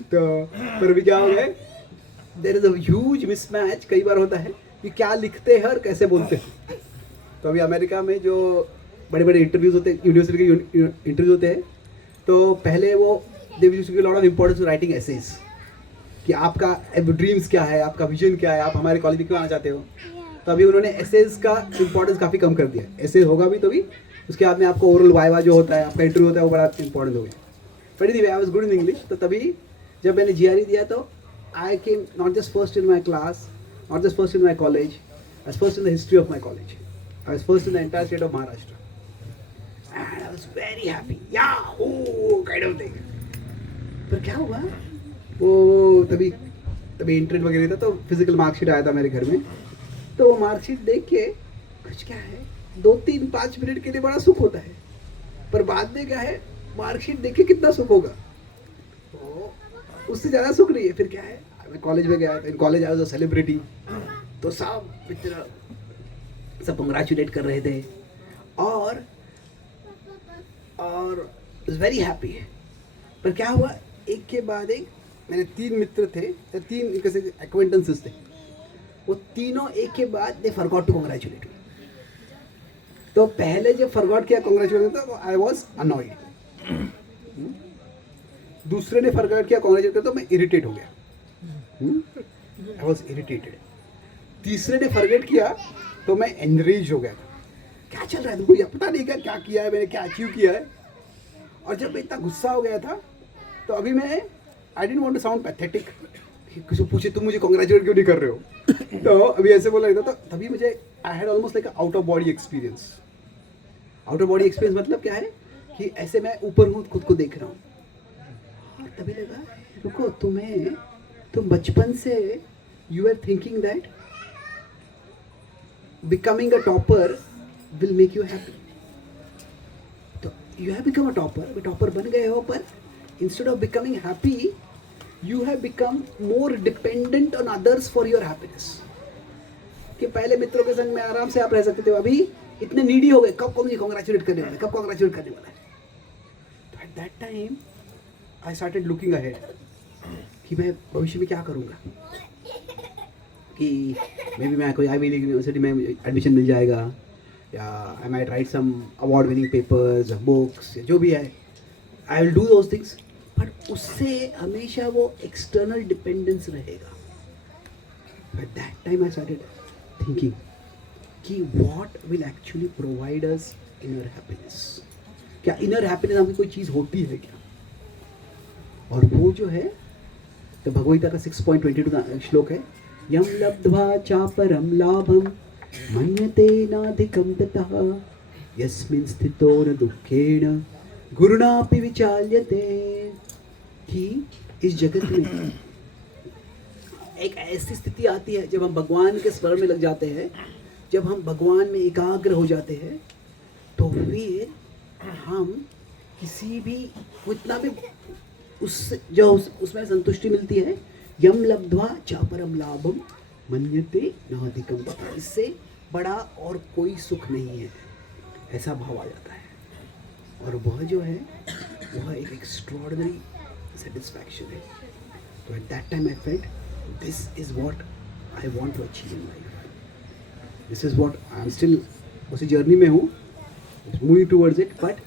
तो पर अभी क्या हो गया, there is a huge mismatch कई बार होता है कि क्या लिखते हैं और कैसे बोलते हैं। तो अभी अमेरिका में जो बड़े बड़े इंटरव्यूज़ होते हैं, यूनिवर्सिटी के इंटरव्यूज होते हैं, तो पहले वो they used to give lot of importance to writing essays, कि आपका ड्रीम्स क्या है, आपका विजन क्या है, आप हमारे कॉलेज में क्यों आना चाहते हो। तो अभी उन्होंने एसेज का इंपॉर्टेंस काफ़ी कम कर दिया। एसेज होगा भी तो भी उसके बाद में आपको ओरल वाइवा जो होता है, आपका इंटरव्यू होता है, वो बड़ा इंपॉर्टेंट हो गया। But anyway I was good in English. तो तभी जब मैंने GRE दिया तो I came not just first in my class, not just first in my college, I was first in the history of my college, I was first in the entire state of Maharashtra, and I was very happy, yahoo kind of thing. पर क्या हुआ, वो तभी internet वगैरह था, तो physical marksheet आया था मेरे घर में। तो वो मार्कशीट देख के कुछ क्या है 2-3-5 मिनट के लिए बड़ा सुख होता है, पर बाद में क्या है, मार्कशीट देख के कितना सुख होगा, तो उससे ज़्यादा सुख नहीं है। फिर क्या है, मैं कॉलेज में गया, in college I was a celebrity, तो सब मित्र सब कंग्रेचुलेट कर रहे थे और वाज वेरी हैप्पी। पर क्या हुआ, एक के बाद एक मेरे 3 मित्र थे, 3 कैसे एक्वेंटेंसेस थे, वो तीनों एक के बाद दे फॉरगॉट टू कांग्रेचुलेट मी। तो पहले जब फॉरगॉट किया कांग्रेचुलेट तो आई वाज अनॉयड, दूसरे ने फॉरगॉट किया कांग्रेचुलेट तो मैं इरिटेट हो गया, आई वाज इरिटेटेड। तीसरे ने फॉरगेट किया तो मैं एनरेज हो गया था, क्या चल रहा है तुमको, ये पता नहीं क्या किया है मैंने, क्या अचीव किया है। और जब मैं इतना गुस्सा हो गया था तो अभी मैं I didn't want to sound pathetic, किसी पूछे तुम मुझे कांग्रेचुलेट क्यों नहीं कर रहे हो तो अभी ऐसे बोला था। तो तभी मुझे I had almost like out of body experience. Out of body experience मतलब क्या है कि ऐसे मैं ऊपर हूँ, खुद को देख रहा हूँ, और तभी लगा रुको, तुम बचपन से you are thinking that becoming a topper will make you happy. तो you have become a topper बन गए हो, पर instead of becoming happy you have become more dependent on others for your happiness। कि पहले मित्रों के संग में आराम से आप रह सकते थे, अभी इतने नीडी हो गए, कब कौन मुझे कांग्रेचुलेट करने वाला है, कब कांग्रेचुलेट करने वाला है। तो at that time I started looking ahead कि मैं भविष्य में क्या करूँगा, कि मे बी मैं कोई आईवी लीग यूनिवर्सिटी में एडमिशन मिल जाएगा, या I might write some award winning papers, books, जो भी है, I will do those things. But उससे हमेशा वो एक्सटर्नल डिपेंडेंस रहेगा। At that time I started thinking कि what will actually provide us inner happiness. क्या इनर हैप्पीनेस हमें कोई चीज़ होती है क्या? और वो जो है तो भगवद्गीता का 6.22 का श्लोक है, यम लब्ध्वा चापरम लाभम मन्यते नाधिकम ततः यस्मिन् स्थितो न दुःखेन गुरुणापि विचाल्यते। कि इस जगत में एक ऐसी स्थिति आती है जब हम भगवान के स्मरण में लग जाते हैं, जब हम भगवान में एकाग्र हो जाते हैं, तो फिर हम किसी भी उतना भी उसमें संतुष्टि मिलती है। यम लब्ध्वा चापरम लाभम मन्यते नाधिकम तथा, इससे बड़ा और कोई सुख नहीं है, ऐसा भाव आ जाता है। और वह जो है वह एक एक्स्ट्रॉर्डिनरी सेटिस्फैक्शन है। तो at that time I felt this is what I want to achieve in life, this is what I am still उसी जर्नी में हूँ, मूविंग टूवर्ड्स इट। बट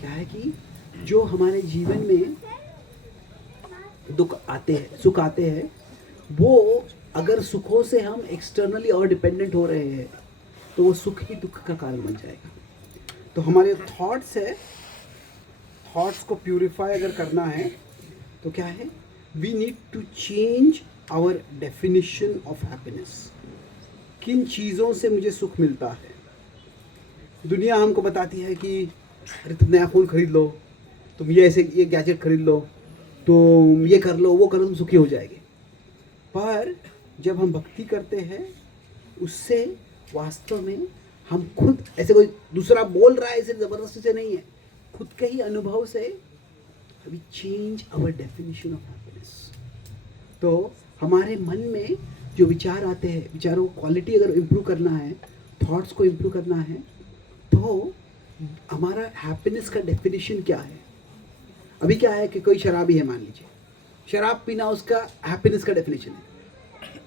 क्या है कि जो हमारे जीवन में दुख आते हैं, सुख आते हैं, वो अगर सुखों से हम एक्सटर्नली और डिपेंडेंट हो रहे हैं तो वो सुख ही दुख का कारण बन जाएगा। तो हमारे थॉट्स है, थॉट्स को प्यूरिफाई अगर करना है तो क्या है, we need to change our definition of happiness. किन चीज़ों से मुझे सुख मिलता है? दुनिया हमको बताती है कि अरे तुम नया फ़ोन खरीद लो, तुम ये गैजेट खरीद लो, तुम ये कर लो, वो कर लो, तुम सुखी हो जाएंगे। पर जब हम भक्ति करते हैं उससे वास्तव में हम खुद, ऐसे कोई दूसरा बोल रहा है, इसे ज़बरदस्ती से नहीं है, खुद के ही अनुभव से we change our definition of happiness. तो हमारे मन में जो विचार आते हैं, विचारों को क्वालिटी अगर इम्प्रूव करना है, थॉट्स को इम्प्रूव करना है, तो हमारा हैप्पीनेस का डेफिनेशन क्या है? अभी क्या है कि कोई शराबी है, मान लीजिए, शराब पीना उसका हैप्पीनेस का डेफिनेशन है,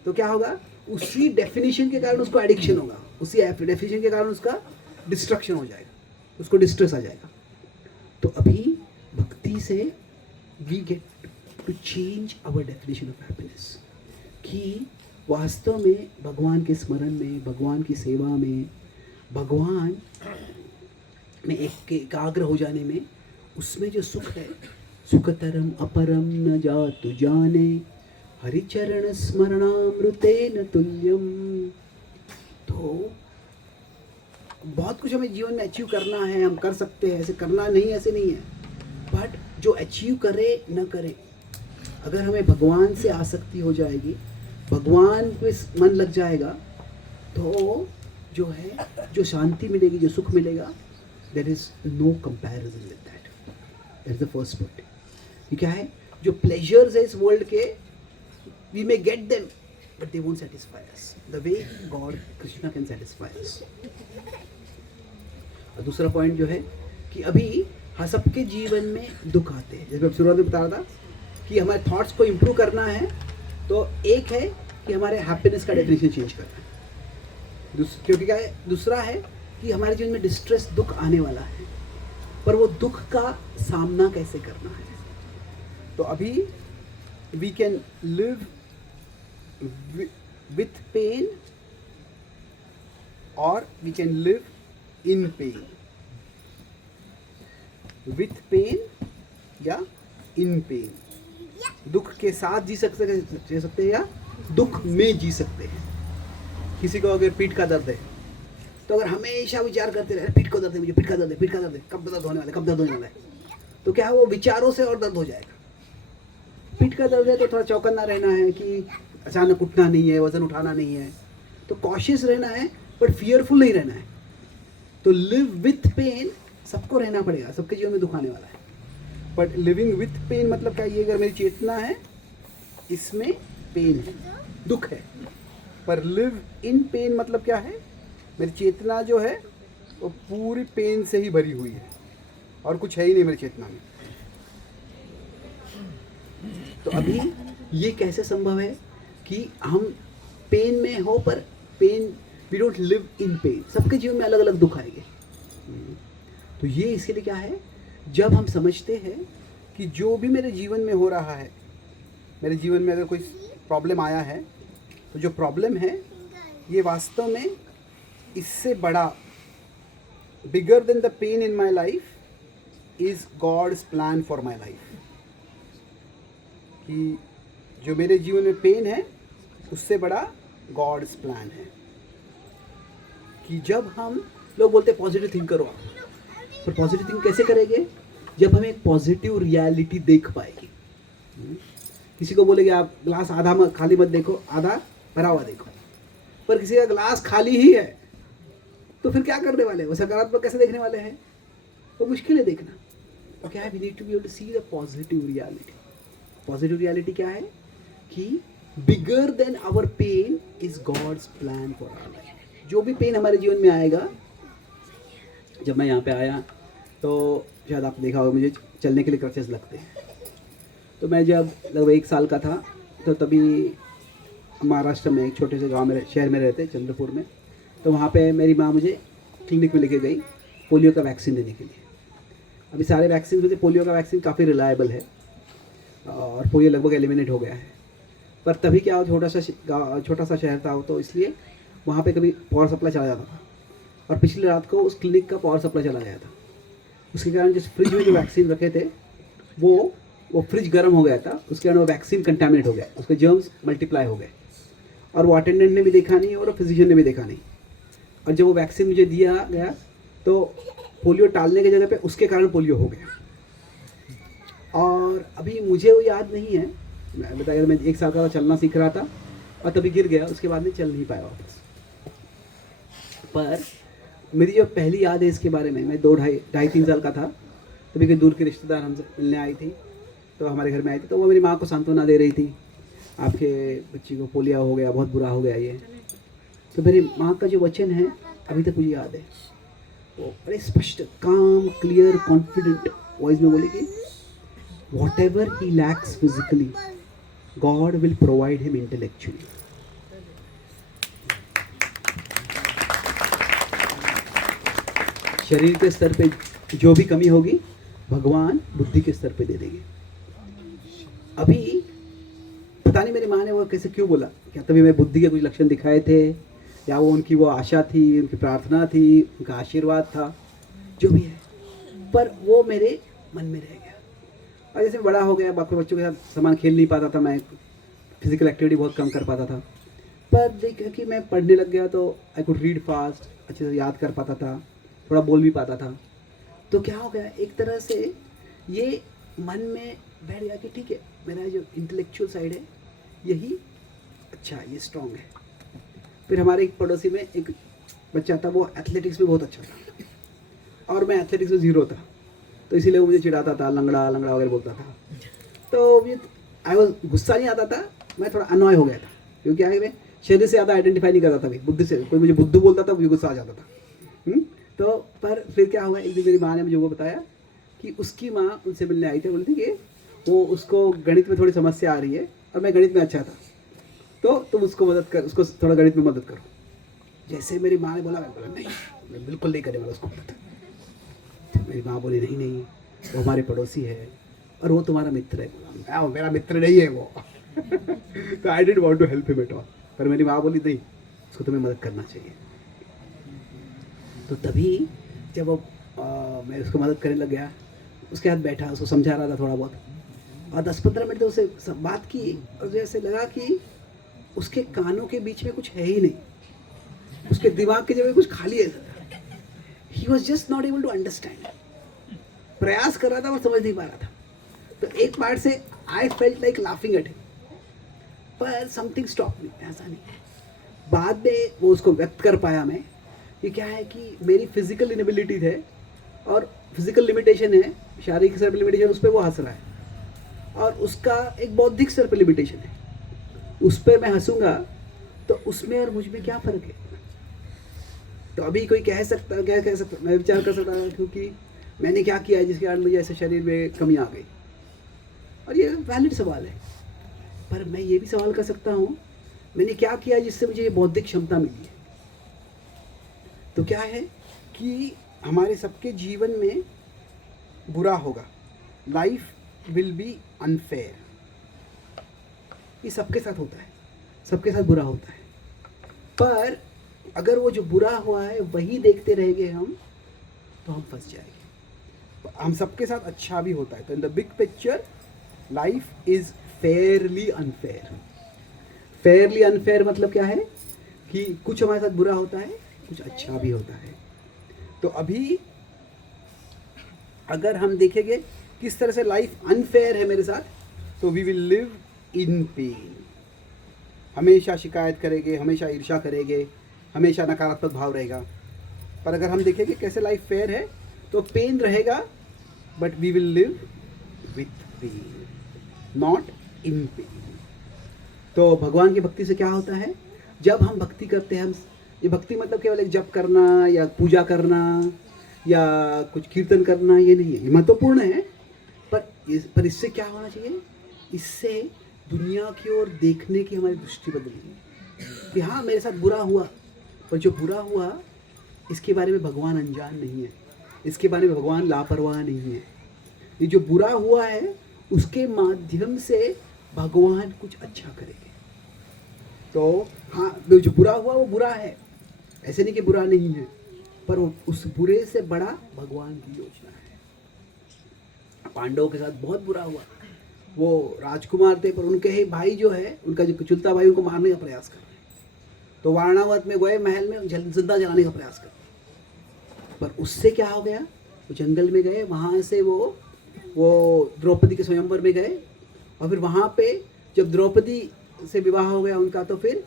तो क्या होगा, उसी डेफिनेशन के कारण उसको एडिक्शन होगा, उसी डेफिनेशन के कारण उसका डिस्ट्रक्शन हो जाएगा, उसको डिस्ट्रेस आ जाएगा। तो अभी भक्ति से we get to change our definition of happiness, कि वास्तव में भगवान के स्मरण में, भगवान की सेवा में, भगवान में एकाग्र हो जाने में, उसमें जो सुख है, सुखतरम अपरम न जातु जाने हरिचरण स्मरणामृतेन तुल्यम। तो बहुत कुछ हमें जीवन में अचीव करना है, हम कर सकते हैं, ऐसे करना नहीं, ऐसे नहीं है, बट जो अचीव करे न करे, अगर हमें भगवान से आसक्ति हो जाएगी, भगवान पे मन लग जाएगा, तो जो है, जो शांति मिलेगी, जो सुख मिलेगा, there is no comparison with that. That is the first point. ये क्या है, जो प्लेजर्स है इस वर्ल्ड के, we may get them but they won't satisfy us the way God Krishna can satisfy us. और दूसरा पॉइंट जो है कि अभी हाँ, सबके जीवन में दुख आते हैं, जैसे मैं शुरुआत में बता रहा था कि हमारे थॉट्स को इम्प्रूव करना है, तो एक है कि हमारे हैप्पीनेस का डेफिनेशन चेंज करना है, क्योंकि क्या है, दूसरा है कि हमारे जीवन में डिस्ट्रेस, दुख आने वाला है, पर वो दुख का सामना कैसे करना है। तो अभी we can live with pain और we can live in pain, with pain या इन पेन, दुख के साथ जी सकते हैं या दुख में जी सकते हैं। किसी को अगर पीठ का दर्द है, तो अगर हमेशा विचार करते रहे, पीठ को दर्द है, मुझे पीठ का दर्द है, पीठ का दर्द है, कब दर्द होने वाला है, कब दर्द होने वाला है, तो क्या है, वो विचारों से और दर्द हो जाएगा। पीठ का दर्द है तो थोड़ा चौकन्ना रहना है कि अचानक उठना नहीं है, वजन उठाना नहीं है, तो कॉशियस रहना है, बट फियरफुल नहीं रहना है। तो लिव विथ पेन सबको रहना पड़ेगा, सबके जीवन में दुख आने वाला है, बट लिविंग विथ पेन मतलब क्या, ये अगर मेरी चेतना है, इसमें पेन है, दुख है, पर लिव इन पेन मतलब क्या है, मेरी चेतना जो है वो पूरी पेन से ही भरी हुई है और कुछ है ही नहीं मेरी चेतना में। तो अभी ये कैसे संभव है कि हम पेन में हो, पर pain, we don't live in pain. सबके जीवन में अलग अलग दुख आएंगे। तो ये इसके लिए क्या है, जब हम समझते हैं कि जो भी मेरे जीवन में हो रहा है, मेरे जीवन में अगर कोई प्रॉब्लम आया है, तो जो प्रॉब्लम है ये वास्तव में इससे बड़ा, bigger than the pain in my life is God's plan for my life. कि जो मेरे जीवन में पेन है उससे बड़ा गॉड्स प्लान है। कि जब हम लोग बोलते हैं पॉजिटिव थिंक करो आप, पर पॉजिटिव थिंक कैसे करेंगे? जब हम एक पॉजिटिव रियलिटी देख पाएंगे। किसी को बोलेगे आप ग्लास आधा खाली मत देखो, आधा भरा हुआ देखो, पर किसी का ग्लास खाली ही है तो फिर क्या करने वाले हैं? वो सकारात्मक कैसे देखने वाले हैं? वो मुश्किल है देखना। तो क्या है, we need to be able to see the positive reality. Positive reality क्या है कि bigger than our pain is God's plan for our life. जो भी पेन हमारे जीवन में आएगा, जब मैं यहाँ पे आया तो शायद आपने देखा होगा मुझे चलने के लिए क्रचेस लगते हैं। तो मैं जब लगभग 1 साल का था तो तभी महाराष्ट्र में एक छोटे से गांव में शहर में रहते चंद्रपुर में, तो वहाँ पे मेरी माँ मुझे क्लिनिक में लेके गई पोलियो का वैक्सीन देने के लिए। अभी सारे वैक्सीन में से पोलियो का वैक्सीन काफ़ी रिलायबल है और पोलियो लगभग एलिमिनेट हो गया है। पर तभी क्या, छोटा सा शहर था तो इसलिए वहाँ पे कभी पावर सप्लाई चला जाता था और पिछली रात को उस क्लिनिक का पावर सप्लाई चला गया था। उसके कारण जिस फ्रिज में जो वैक्सीन रखे थे वो फ्रिज गर्म हो गया था, उसके कारण वो वैक्सीन कंटामिनेट हो गया, उसके जर्म्स मल्टीप्लाई हो गए और वो अटेंडेंट ने भी देखा नहीं और फिजिशियन ने भी देखा नहीं। और जब वो वैक्सीन मुझे दिया गया तो पोलियो टालने की जगह पे उसके कारण पोलियो हो गया। और अभी मुझे वो याद नहीं है, मैं बताया मैं 1 साल का चलना सीख रहा था और तभी गिर गया, उसके बाद में चल नहीं पाया वापस। पर मेरी जो पहली याद है इसके बारे में, मैं 2-2.5-3 साल का था, तभी कोई दूर के रिश्तेदार हमसे मिलने आई थी, तो हमारे घर में आई थी, तो वो मेरी माँ को सांत्वना दे रही थी, आपके बच्ची को पोलियो हो गया, बहुत बुरा हो गया ये। तो मेरी माँ का जो वचन है अभी तक मुझे याद है, वो बड़े स्पष्ट, काम, क्लियर, कॉन्फिडेंट वॉइस में बोली कि what ever he lakhs physically God will provide him intellectually. शरीर के स्तर पे जो भी कमी होगी भगवान बुद्धि के स्तर पे दे देंगे। अभी पता नहीं मेरी माँ ने वो कैसे क्यों बोला, क्या तभी मैं बुद्धि के कुछ लक्षण दिखाए थे या वो उनकी वो आशा थी, उनकी प्रार्थना थी, उनका आशीर्वाद था, जो भी है, पर वो मेरे मन में रह गया। और जैसे बड़ा हो गया, बाकी बच्चों के साथ समान खेल नहीं पाता था, मैं फिजिकल एक्टिविटी बहुत कम कर पाता था, पर देखा कि मैं पढ़ने लग गया तो आई कुड रीड फास्ट, अच्छे से याद कर पाता था, थोड़ा बोल भी पाता था। तो क्या हो गया, एक तरह से ये मन में बैठ गया कि ठीक है, मेरा जो इंटेलेक्चुअल साइड है यही अच्छा है, ये स्ट्रॉन्ग है। फिर हमारे एक पड़ोसी में एक बच्चा था, वो एथलेटिक्स में बहुत अच्छा था और मैं एथलेटिक्स में 0 था, तो इसीलिए वो मुझे चिढ़ाता था, लंगड़ा लंगड़ा वगैरह बोलता था। तो ये आई वॉज, गुस्सा नहीं आता था, मैं थोड़ा अनॉय हो गया था, क्योंकि आगे मैं शरीर से ज़्यादा आइडेंटिफाई नहीं करता था, भाई बुद्धि से, कोई मुझे बुद्धू बोलता था मुझे गुस्सा आ जाता था। तो पर फिर क्या हुआ, एक दिन मेरी माँ ने मुझे वो बताया कि उसकी माँ उनसे मिलने आई थी, बोलती कि वो उसको गणित में थोड़ी समस्या आ रही है और मैं गणित में अच्छा था, तो तुम उसको मदद कर, उसको थोड़ा गणित में मदद करो। जैसे मेरी माँ ने बोला, मैं बोला नहीं, मैं बिल्कुल नहीं करने वाला उसको मदद। तो मेरी माँ बोली नहीं नहीं, वो हमारे पड़ोसी है और वो तुम्हारा मित्र है। बोला मेरा मित्र नहीं है वो। तो I didn't want to help him at all, पर मेरी माँ बोली नहीं, उसको तुम्हें मदद करना चाहिए। तो तभी जब वो मैं उसको मदद करने लग गया, उसके हाथ बैठा, उसको समझा रहा था थोड़ा बहुत, और 10-15 मिनट उससे बात की और जैसे लगा कि उसके कानों के बीच में कुछ है ही नहीं, उसके दिमाग की जगह कुछ खाली है। He was just not able to understand. प्रयास कर रहा था और समझ नहीं पा रहा था। तो एक पार्ट से I felt like laughing at him, पर समथिंग स्टॉप मी, ऐसा नहीं। बाद में वो उसको व्यक्त कर पाया मैं, ये क्या है कि मेरी फिजिकल इनेबिलिटी है और फिजिकल लिमिटेशन है, शारीरिक स्तर पर लिमिटेशन, उस पर वो हंस रहा है, और उसका एक बौद्धिक स्तर पर लिमिटेशन है, उस पर मैं हंसूंगा तो उसमें और मुझ में क्या फ़र्क है। तो अभी कोई कह सकता, मैं विचार कर सकता हूँ क्योंकि मैंने क्या किया है जिसके कारण मुझे ऐसे शरीर में कमी आ गई, और ये वैलिड सवाल है। पर मैं ये भी सवाल कर सकता हूँ, मैंने क्या किया है जिससे मुझे ये बौद्धिक क्षमता मिली है। तो क्या है कि हमारे सबके जीवन में बुरा होगा, लाइफ विल बी अनफेयर, ये सबके साथ होता है, सबके साथ बुरा होता है। पर अगर वो जो बुरा हुआ है वही देखते रह गए हम, तो हम फंस जाएंगे। हम सबके साथ अच्छा भी होता है। तो in the big picture life is fairly unfair. Fairlie unfair मतलब क्या है कि कुछ हमारे साथ बुरा होता है, कुछ अच्छा भी होता है। तो अभी अगर हम देखेंगे किस तरह से लाइफ अनफेयर है मेरे साथ, तो we will live in pain. हमेशा शिकायत करेंगे, हमेशा ईर्ष्या करेंगे, हमेशा नकारात्मक भाव रहेगा। पर अगर हम देखेंगे कैसे लाइफ फेयर है, तो पेन रहेगा but we will live with pain, not in pain. तो भगवान की भक्ति से क्या होता है, जब हम भक्ति करते हैं, हम ये भक्ति मतलब केवल एक जप करना या पूजा करना या कुछ कीर्तन करना, ये नहीं है। ये महत्वपूर्ण है, पर इससे क्या होना चाहिए, इससे दुनिया की ओर देखने की हमारी दृष्टि बदलेगी कि हाँ मेरे साथ बुरा हुआ, पर जो बुरा हुआ इसके बारे में भगवान अनजान नहीं है, इसके बारे में भगवान लापरवाह नहीं है। ये जो बुरा हुआ है उसके माध्यम से भगवान कुछ अच्छा करेंगे। तो हाँ, जो बुरा हुआ वो बुरा है, ऐसे नहीं कि बुरा नहीं है, पर उस बुरे से बड़ा भगवान की योजना है। पांडवों के साथ बहुत बुरा हुआ, वो राजकुमार थे पर उनके ही भाई जो है, उनका जो कुचलता भाई, उनको मारने का प्रयास कर रहे, तो वारणावत में गए, महल में जिंदा जलाने का प्रयास कर। पर उससे क्या हो गया, वो जंगल में गए, वहाँ से वो द्रौपदी के स्वयंवर में गए, और फिर वहाँ पे जब द्रौपदी से विवाह हो गया उनका, तो फिर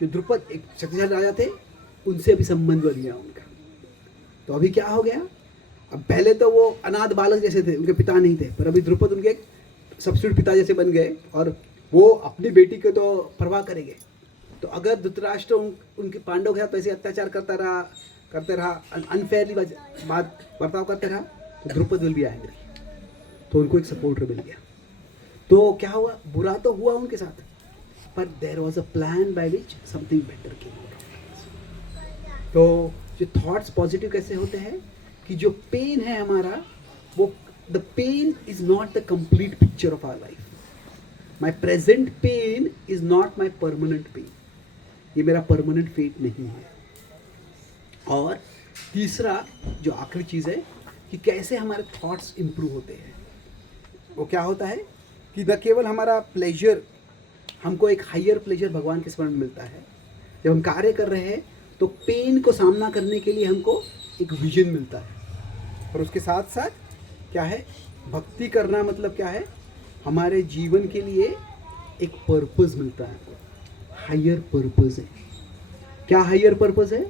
जो द्रुपद एक शक्तिशाली राजा थे उनसे भी संबंध बन गया उनका। तो अभी क्या हो गया, अब पहले तो वो अनाथ बालक जैसे थे, उनके पिता नहीं थे, पर अभी द्रुपद उनके एक सब्स्टिट्यूट पिता जैसे बन गए, और वो अपनी बेटी को तो परवाह करेंगे। तो अगर धृतराष्ट्र उनके पांडव के साथ वैसे अत्याचार करते रहा, अनफेयरली बात बर्ताव करते रहा, तो द्रुपद विल बी एंग्री। तो उनको एक सपोर्टर मिल गया। तो क्या हुआ, बुरा तो हुआ उनके साथ, पर there was a plan by which something better came out of. तो जो थॉट्स पॉजिटिव कैसे होते हैं कि जो पेन है हमारा, वो the pain is not the complete picture of our life. My present pain is not my permanent pain, ये मेरा परमानेंट फेट नहीं है। और तीसरा जो आखिरी चीज़ है कि कैसे हमारे थॉट्स इम्प्रूव होते हैं, वो क्या होता है कि न केवल हमारा प्लेजर, हमको एक हायर प्लेजर भगवान के स्मरण में मिलता है। जब हम कार्य कर रहे हैं तो पेन को सामना करने के लिए हमको एक विजन मिलता है। और उसके साथ साथ क्या है, भक्ति करना मतलब क्या है, हमारे जीवन के लिए एक पर्पस मिलता है, हायर पर्पस है। क्या हायर पर्पस है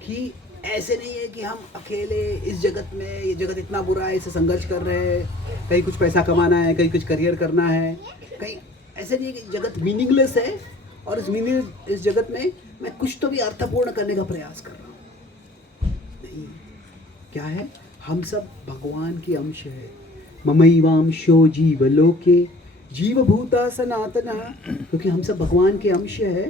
कि ऐसे नहीं है कि हम अकेले इस जगत में, ये जगत इतना बुरा है, इससे संघर्ष कर रहे हैं, कहीं कुछ पैसा कमाना है, कहीं कुछ करियर करना है, कहीं ऐसे नहीं है कि जगत मीनिंगलेस है और इस जगत में मैं कुछ तो भी अर्थपूर्ण करने का प्रयास कर रहा हूँ। नहीं, क्या है, हम सब भगवान के अंश है। ममैवांशो जीवलोके जीवभूता सनातना, क्योंकि हम सब भगवान के अंश है।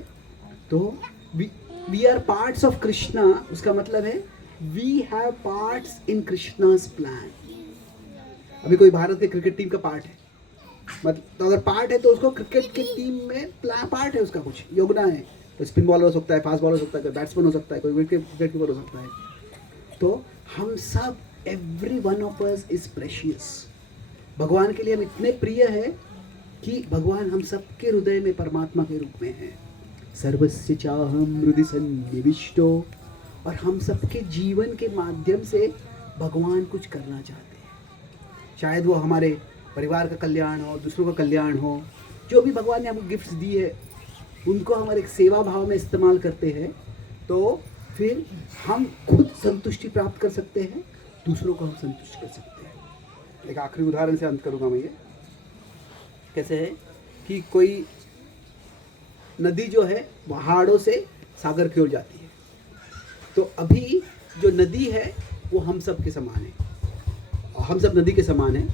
तो we are parts of Krishna, उसका मतलब है we have parts in Krishna's plan. अभी कोई भारत के क्रिकेट टीम का पार्ट है, मतलब तो अगर पार्ट है तो उसको क्रिकेट की टीम में पार्ट है, उसका कुछ योगदान है। तो स्पिन बॉलर हो सकता है, फास्ट बॉलर हो सकता है, कोई बैट्समैन हो सकता है, कोई विकेट कीपर हो सकता है। तो हम सब, every one of us is precious. भगवान के लिए हम इतने प्रिय है कि भगवान हम सबके हृदय में परमात्मा के रूप में है। सर्वस्य चाहम हृदि सन्निविष्टो, और हम सबके जीवन के माध्यम से भगवान कुछ करना चाहते हैं। शायद वो हमारे परिवार का कल्याण हो, दूसरों का कल्याण हो, जो भी भगवान ने हमको गिफ्ट्स दिए है उनको हम एक सेवा भाव में इस्तेमाल करते हैं, तो फिर हम खुद संतुष्टि प्राप्त कर सकते हैं, दूसरों को हम संतुष्ट कर सकते हैं। एक आखिरी उदाहरण से अंत करूँगा मैं ये। कैसे है कि कोई नदी जो है पहाड़ों से सागर की ओर जाती है, तो अभी जो नदी है वो हम सब के समान है, और हम सब नदी के समान है,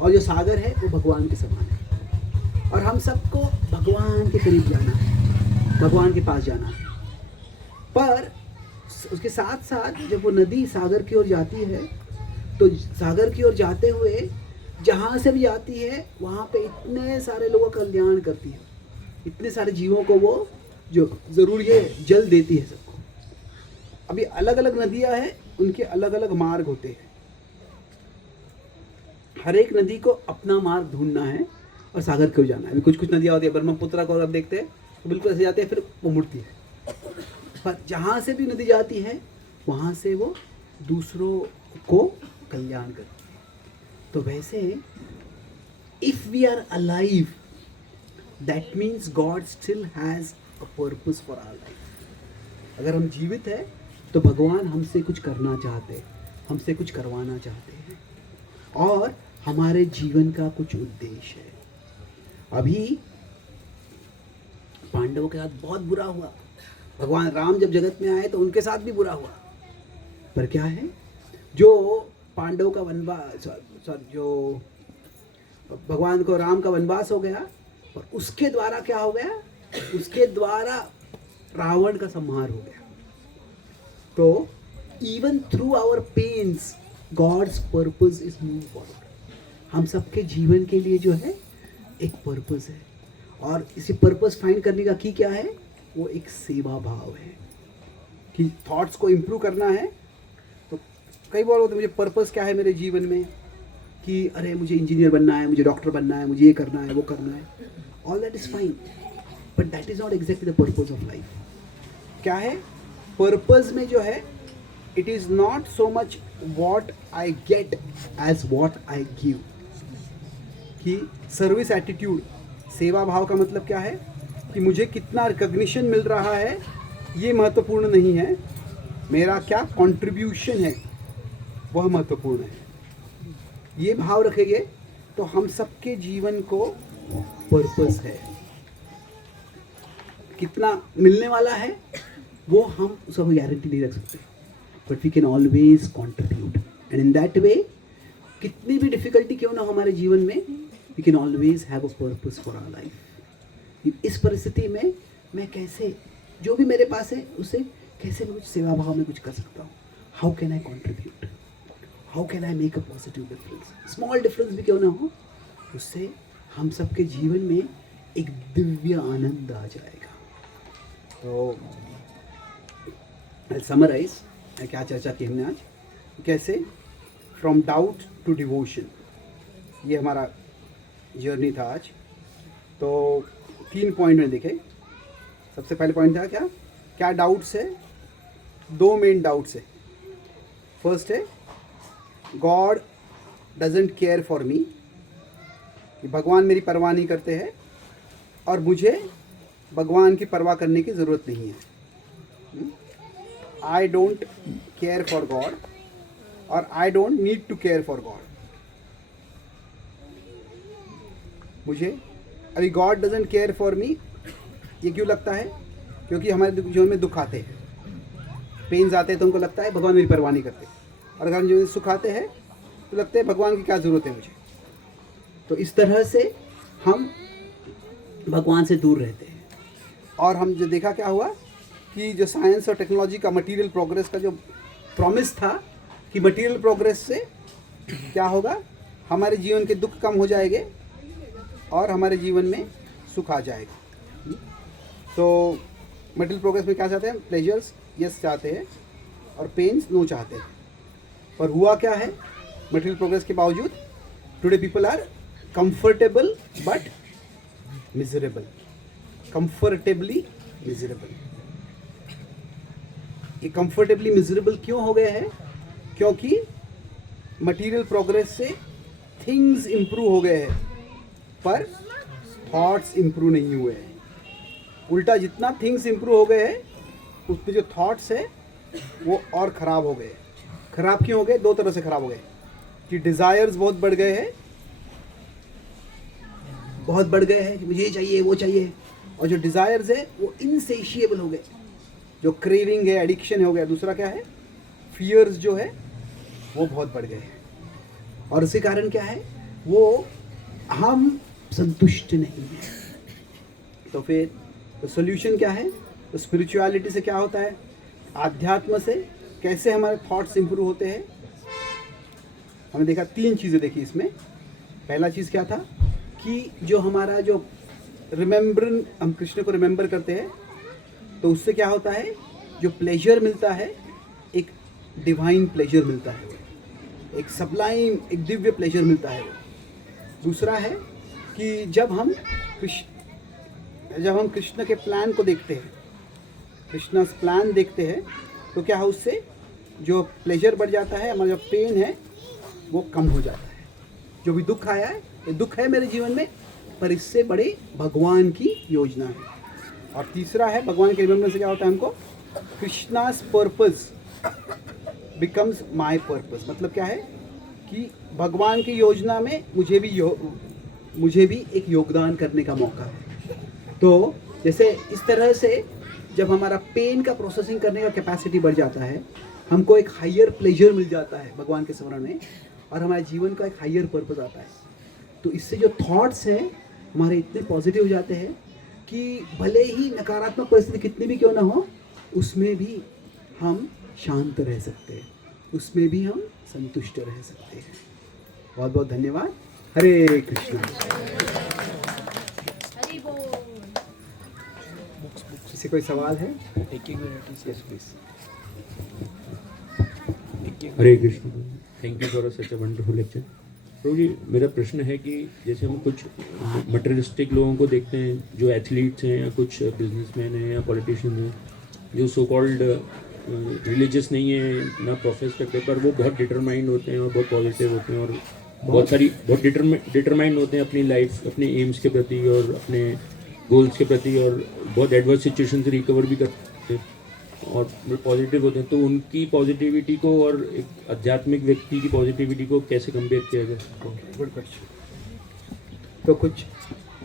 और जो सागर है वो भगवान के समान है। और हम सबको भगवान के करीब जाना है, भगवान के पास जाना है। पर उसके साथ साथ जब वो नदी सागर की ओर जाती है, तो सागर की ओर जाते हुए जहाँ से भी जाती है वहाँ पे इतने सारे लोगों का कल्याण करती है, इतने सारे जीवों को वो जो ज़रूरी है जल देती है सबको। अभी अलग अलग नदियाँ हैं, उनके अलग अलग मार्ग होते हैं। हर एक नदी को अपना मार्ग ढूंढना है, और सागर क्यों जाना है। अभी कुछ कुछ नदियाँ होती है, ब्रह्मपुत्र को अगर देखते हैं तो बिल्कुल ऐसे जाते हैं, फिर वो मुड़ती है। पर जहाँ से भी नदी जाती है वहाँ से वो दूसरों को कल्याण करती है। तो वैसे if we are alive, that means God still has a purpose for our life. अगर हम जीवित हैं तो भगवान हमसे कुछ करना चाहते हैं, हमसे कुछ करवाना चाहते हैं, और हमारे जीवन का कुछ उद्देश्य है। अभी पांडवों के साथ बहुत बुरा हुआ, भगवान राम जब जगत में आए तो उनके साथ भी बुरा हुआ। पर क्या है, जो पांडवों का वनवास, जो भगवान को राम का वनवास हो गया, और उसके द्वारा क्या हो गया, उसके द्वारा रावण का संहार हो गया। तो even through our pains God's purpose is move forward. हम सबके जीवन के लिए जो है एक पर्पस है, और इसी पर्पस फाइंड करने का की क्या है, वो एक सेवा भाव है कि थॉट्स को इम्प्रूव करना है। तो कई बार होता है मुझे पर्पस क्या है मेरे जीवन में, कि अरे मुझे इंजीनियर बनना है, मुझे डॉक्टर बनना है, मुझे ये करना है, वो करना है। All that is fine, but that is not exactly the purpose of life. क्या है पर्पस में जो है, it is not so much what I get as what I give. कि सर्विस एटीट्यूड, सेवा भाव का मतलब क्या है कि मुझे कितना रिकग्निशन मिल रहा है ये महत्वपूर्ण नहीं है, मेरा क्या कंट्रीब्यूशन है वह महत्वपूर्ण है। ये भाव रखेंगे तो हम सबके जीवन को पर्पस है। कितना मिलने वाला है वो हम उसका गारंटी नहीं रख सकते, but we can always contribute, and in that way कितनी भी डिफिकल्टी क्यों ना हमारे जीवन में, we can always have a purpose for our life. इस परिस्थिति में मैं कैसे, जो भी मेरे पास है उससे कैसे मैं कुछ सेवा भाव में कुछ कर सकता हूँ। How can I contribute, how can I make a positive difference, small difference भी क्यों ना हो, उससे हम सबके जीवन में एक दिव्य आनंद आ जाएगा। तो समराइज क्या चर्चा की हमने आज, कैसे फ्रॉम डाउट टू डिवोशन, ये हमारा जर्नी था आज। तो 3 पॉइंट में देखे। सबसे पहले पॉइंट था क्या क्या डाउट्स है, 2 मेन डाउट्स है। फर्स्ट है गॉड डजेंट केयर फॉर मी, कि भगवान मेरी परवाह नहीं करते हैं और मुझे भगवान की परवाह करने की ज़रूरत नहीं है। I don't care for God और I don't need to care for God. मुझे अभी God doesn't care for me ये क्यों लगता है, क्योंकि हमारे जीवन में दुख आते हैं, पेन्स आते हैं, तो उनको लगता है भगवान मेरी परवाह नहीं करते, और अगर जीवन में सुख आते हैं तो लगते हैं भगवान की क्या ज़रूरत है मुझे। तो इस तरह से हम भगवान से दूर रहते हैं। और हम जो देखा क्या हुआ कि जो साइंस और टेक्नोलॉजी का मटेरियल प्रोग्रेस का जो प्रॉमिस था कि मटेरियल प्रोग्रेस से क्या होगा, हमारे जीवन के दुख कम हो जाएंगे और हमारे जीवन में सुख आ जाएगा। तो मटेरियल प्रोग्रेस में क्या चाहते हैं, प्लेजर्स यस चाहते हैं और पेन्स नो चाहते हैं। पर हुआ क्या है, मटेरियल प्रोग्रेस के बावजूद today people are comfortable but miserable, comfortably miserable. ये कंफर्टेबली मिजरेबल क्यों हो गए हैं, क्योंकि मटेरियल प्रोग्रेस से थिंग्स इम्प्रूव हो गए हैं पर थॉट्स इम्प्रूव नहीं हुए हैं। उल्टा जितना थिंग्स इम्प्रूव हो गए हैं उतने जो थॉट्स है वो और ख़राब हो गए। ख़राब क्यों हो गए, 2 तरह से ख़राब हो गए कि डिज़ायर्स बहुत बढ़ गए हैं, बहुत बढ़ गए हैं कि मुझे ये चाहिए वो चाहिए, और जो डिज़ायर्स है वो इनसेशिएबल हो गए, जो क्रेविंग है, एडिक्शन हो गया। दूसरा क्या है, फियर्स जो है वो बहुत बढ़ गए हैं, और उसके कारण क्या है, वो हम संतुष्ट नहीं हैं। तो फिर तो सोल्यूशन क्या है, तो स्पिरिचुअलिटी से क्या होता है, आध्यात्म से कैसे हमारे थॉट्स इंप्रूव होते हैं। हमने देखा 3 चीज़ें देखी इसमें। पहला चीज़ क्या था कि जो हमारा जो रिमेम्बर, हम कृष्ण को रिमेम्बर करते हैं तो उससे क्या होता है, जो प्लेजर मिलता है एक डिवाइन प्लेजर मिलता है, एक सबलाइम, एक दिव्य प्लेजर मिलता है वो। दूसरा है कि जब हम कृष्ण के प्लान को देखते हैं, कृष्ण प्लान देखते हैं, तो क्या है उससे जो प्लेजर बढ़ जाता है, हमारा जो पेन है वो कम हो जाता है। जो भी दुख आया है, ये दुख है मेरे जीवन में, पर इससे बड़े भगवान की योजना है। और तीसरा है भगवान के रिमेम्बरेंस से क्या होता है हमको, Krishna's purpose becomes my purpose. मतलब क्या है कि भगवान की योजना में मुझे भी एक योगदान करने का मौका है। तो जैसे इस तरह से जब हमारा पेन का प्रोसेसिंग करने का कैपेसिटी बढ़ जाता है, हमको एक हायर प्लेजर मिल जाता है भगवान के स्मरण में, और हमारे जीवन का एक हायर पर्पस आता है। तो इससे जो थॉट्स हैं हमारे इतने पॉजिटिव हो जाते हैं कि भले ही नकारात्मक परिस्थिति कितनी भी क्यों ना हो, उसमें भी हम शांत रह सकते हैं, उसमें भी हम संतुष्ट रह सकते हैं। बहुत बहुत धन्यवाद। हरे कृष्ण। हरि बोल। किसी कोई सवाल है? Yes, please. Hare Krishna. Thank you for such a wonderful lecture. प्रभु जी, मेरा प्रश्न है कि जैसे हम कुछ मटेरियलिस्टिक लोगों को देखते हैं, जो एथलीट्स हैं या कुछ बिजनेसमैन हैं या पॉलिटिशियन हैं, जो सो कॉल्ड रिलीजियस नहीं है ना प्रोफेस करते, पर वो बहुत डिटरमाइंड होते हैं और बहुत पॉजिटिव होते हैं और बहुत डिटरमाइंड होते हैं अपनी लाइफ, अपने एम्स के प्रति और अपने गोल्स के प्रति, और बहुत एडवर्स सिचुएशन से रिकवर भी करते हैं और पॉजिटिव होते हैं। तो उनकी पॉजिटिविटी को और एक आध्यात्मिक व्यक्ति की पॉजिटिविटी को कैसे कंपेयर किया जाए? Good question. तो कुछ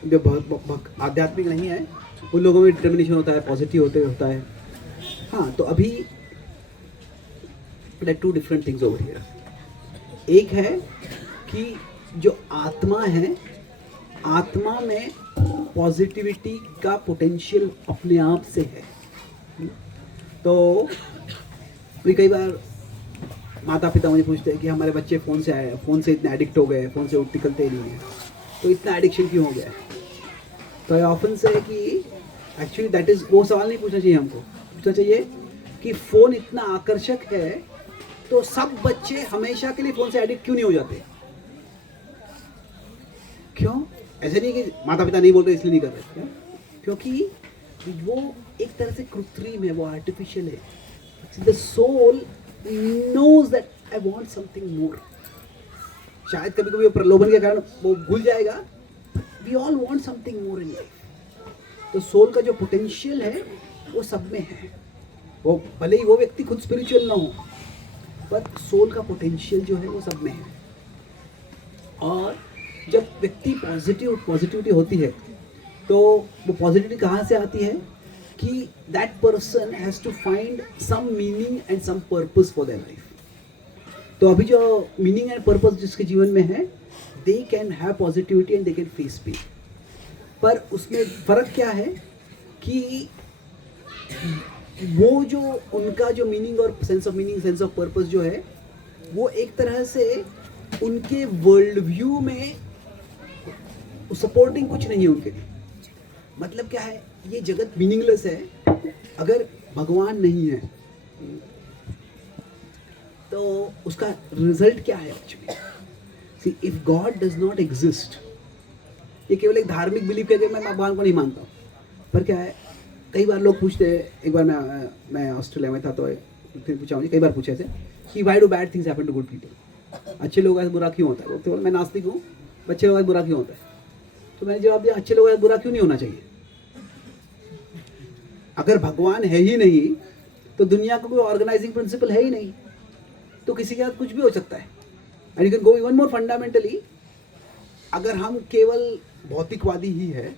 जो बहुत आध्यात्मिक नहीं है उन लोगों में डिटर्मिनेशन होता है, पॉजिटिव होता है। हाँ, तो अभी two different things over here. एक है कि जो आत्मा है, आत्मा में पॉजिटिविटी का पोटेंशियल अपने आप से है। तो भी कई बार माता पिता मुझे पूछते हैं कि हमारे बच्चे फ़ोन से आए, फ़ोन से इतने एडिक्ट हो गए, फ़ोन से निकलते ही नहीं है, तो इतना एडिक्शन क्यों हो गया है? तो आई ऑफन से कि एक्चुअली दैट इज़, वो सवाल नहीं पूछना चाहिए हमको। पूछना चाहिए कि फ़ोन इतना आकर्षक है तो सब बच्चे हमेशा के लिए फ़ोन से एडिक्ट क्यों नहीं हो जाते? क्यों? ऐसे नहीं कि माता पिता नहीं बोलते इसलिए नहीं कर रहे। क्यों? क्योंकि वो एक तरह से कृत्रिम है, वो आर्टिफिशियल है। The soul knows that I want something more. शायद कभी कभी वो प्रलोभन के कारण वो भूल जाएगा। We all want something more in life. तो सोल का जो पोटेंशियल है वो सब में है। वो भले ही वो व्यक्ति खुद स्पिरिचुअल ना हो, पर सोल का पोटेंशियल जो है वो सब में है। और जब व्यक्ति पॉजिटिविटी होती है, तो वो पॉजिटिविटी कहाँ से आती है कि that person has to find some meaning and some purpose for their life. तो अभी जो मीनिंग एंड पर्पस जिसके जीवन में है, they can have positivity and they can face pain. पर उसमें फ़र्क क्या है कि वो जो उनका जो मीनिंग और sense of meaning, sense of purpose जो है, वो एक तरह से उनके वर्ल्ड व्यू में सपोर्टिंग कुछ नहीं है उनके लिए। मतलब क्या है, ये जगत मीनिंगलेस है अगर भगवान नहीं है। तो उसका रिजल्ट क्या है actually? See, if God does not exist, ये केवल एक धार्मिक बिलीफ है कि मैं भगवान को नहीं मानता हूँ। पर क्या है, कई बार लोग पूछते हैं, एक बार मैं ऑस्ट्रेलिया में था तो फिर पूछा मुझे, कई बार पूछे थे कि why do bad things happen to good people? अच्छे लोगों का बुरा क्यों होता है? तो मैं नास्तिक हूँ, अच्छे लोगों का बुरा क्यों होता है? तो मैंने जवाब दिया, अच्छे लोगों का बुरा क्यों नहीं होना चाहिए? अगर भगवान है ही नहीं तो दुनिया का कोई ऑर्गेनाइजिंग प्रिंसिपल है ही नहीं, तो किसी के साथ कुछ भी हो सकता है। And you can go even more fundamentally, अगर हम केवल भौतिकवादी ही है,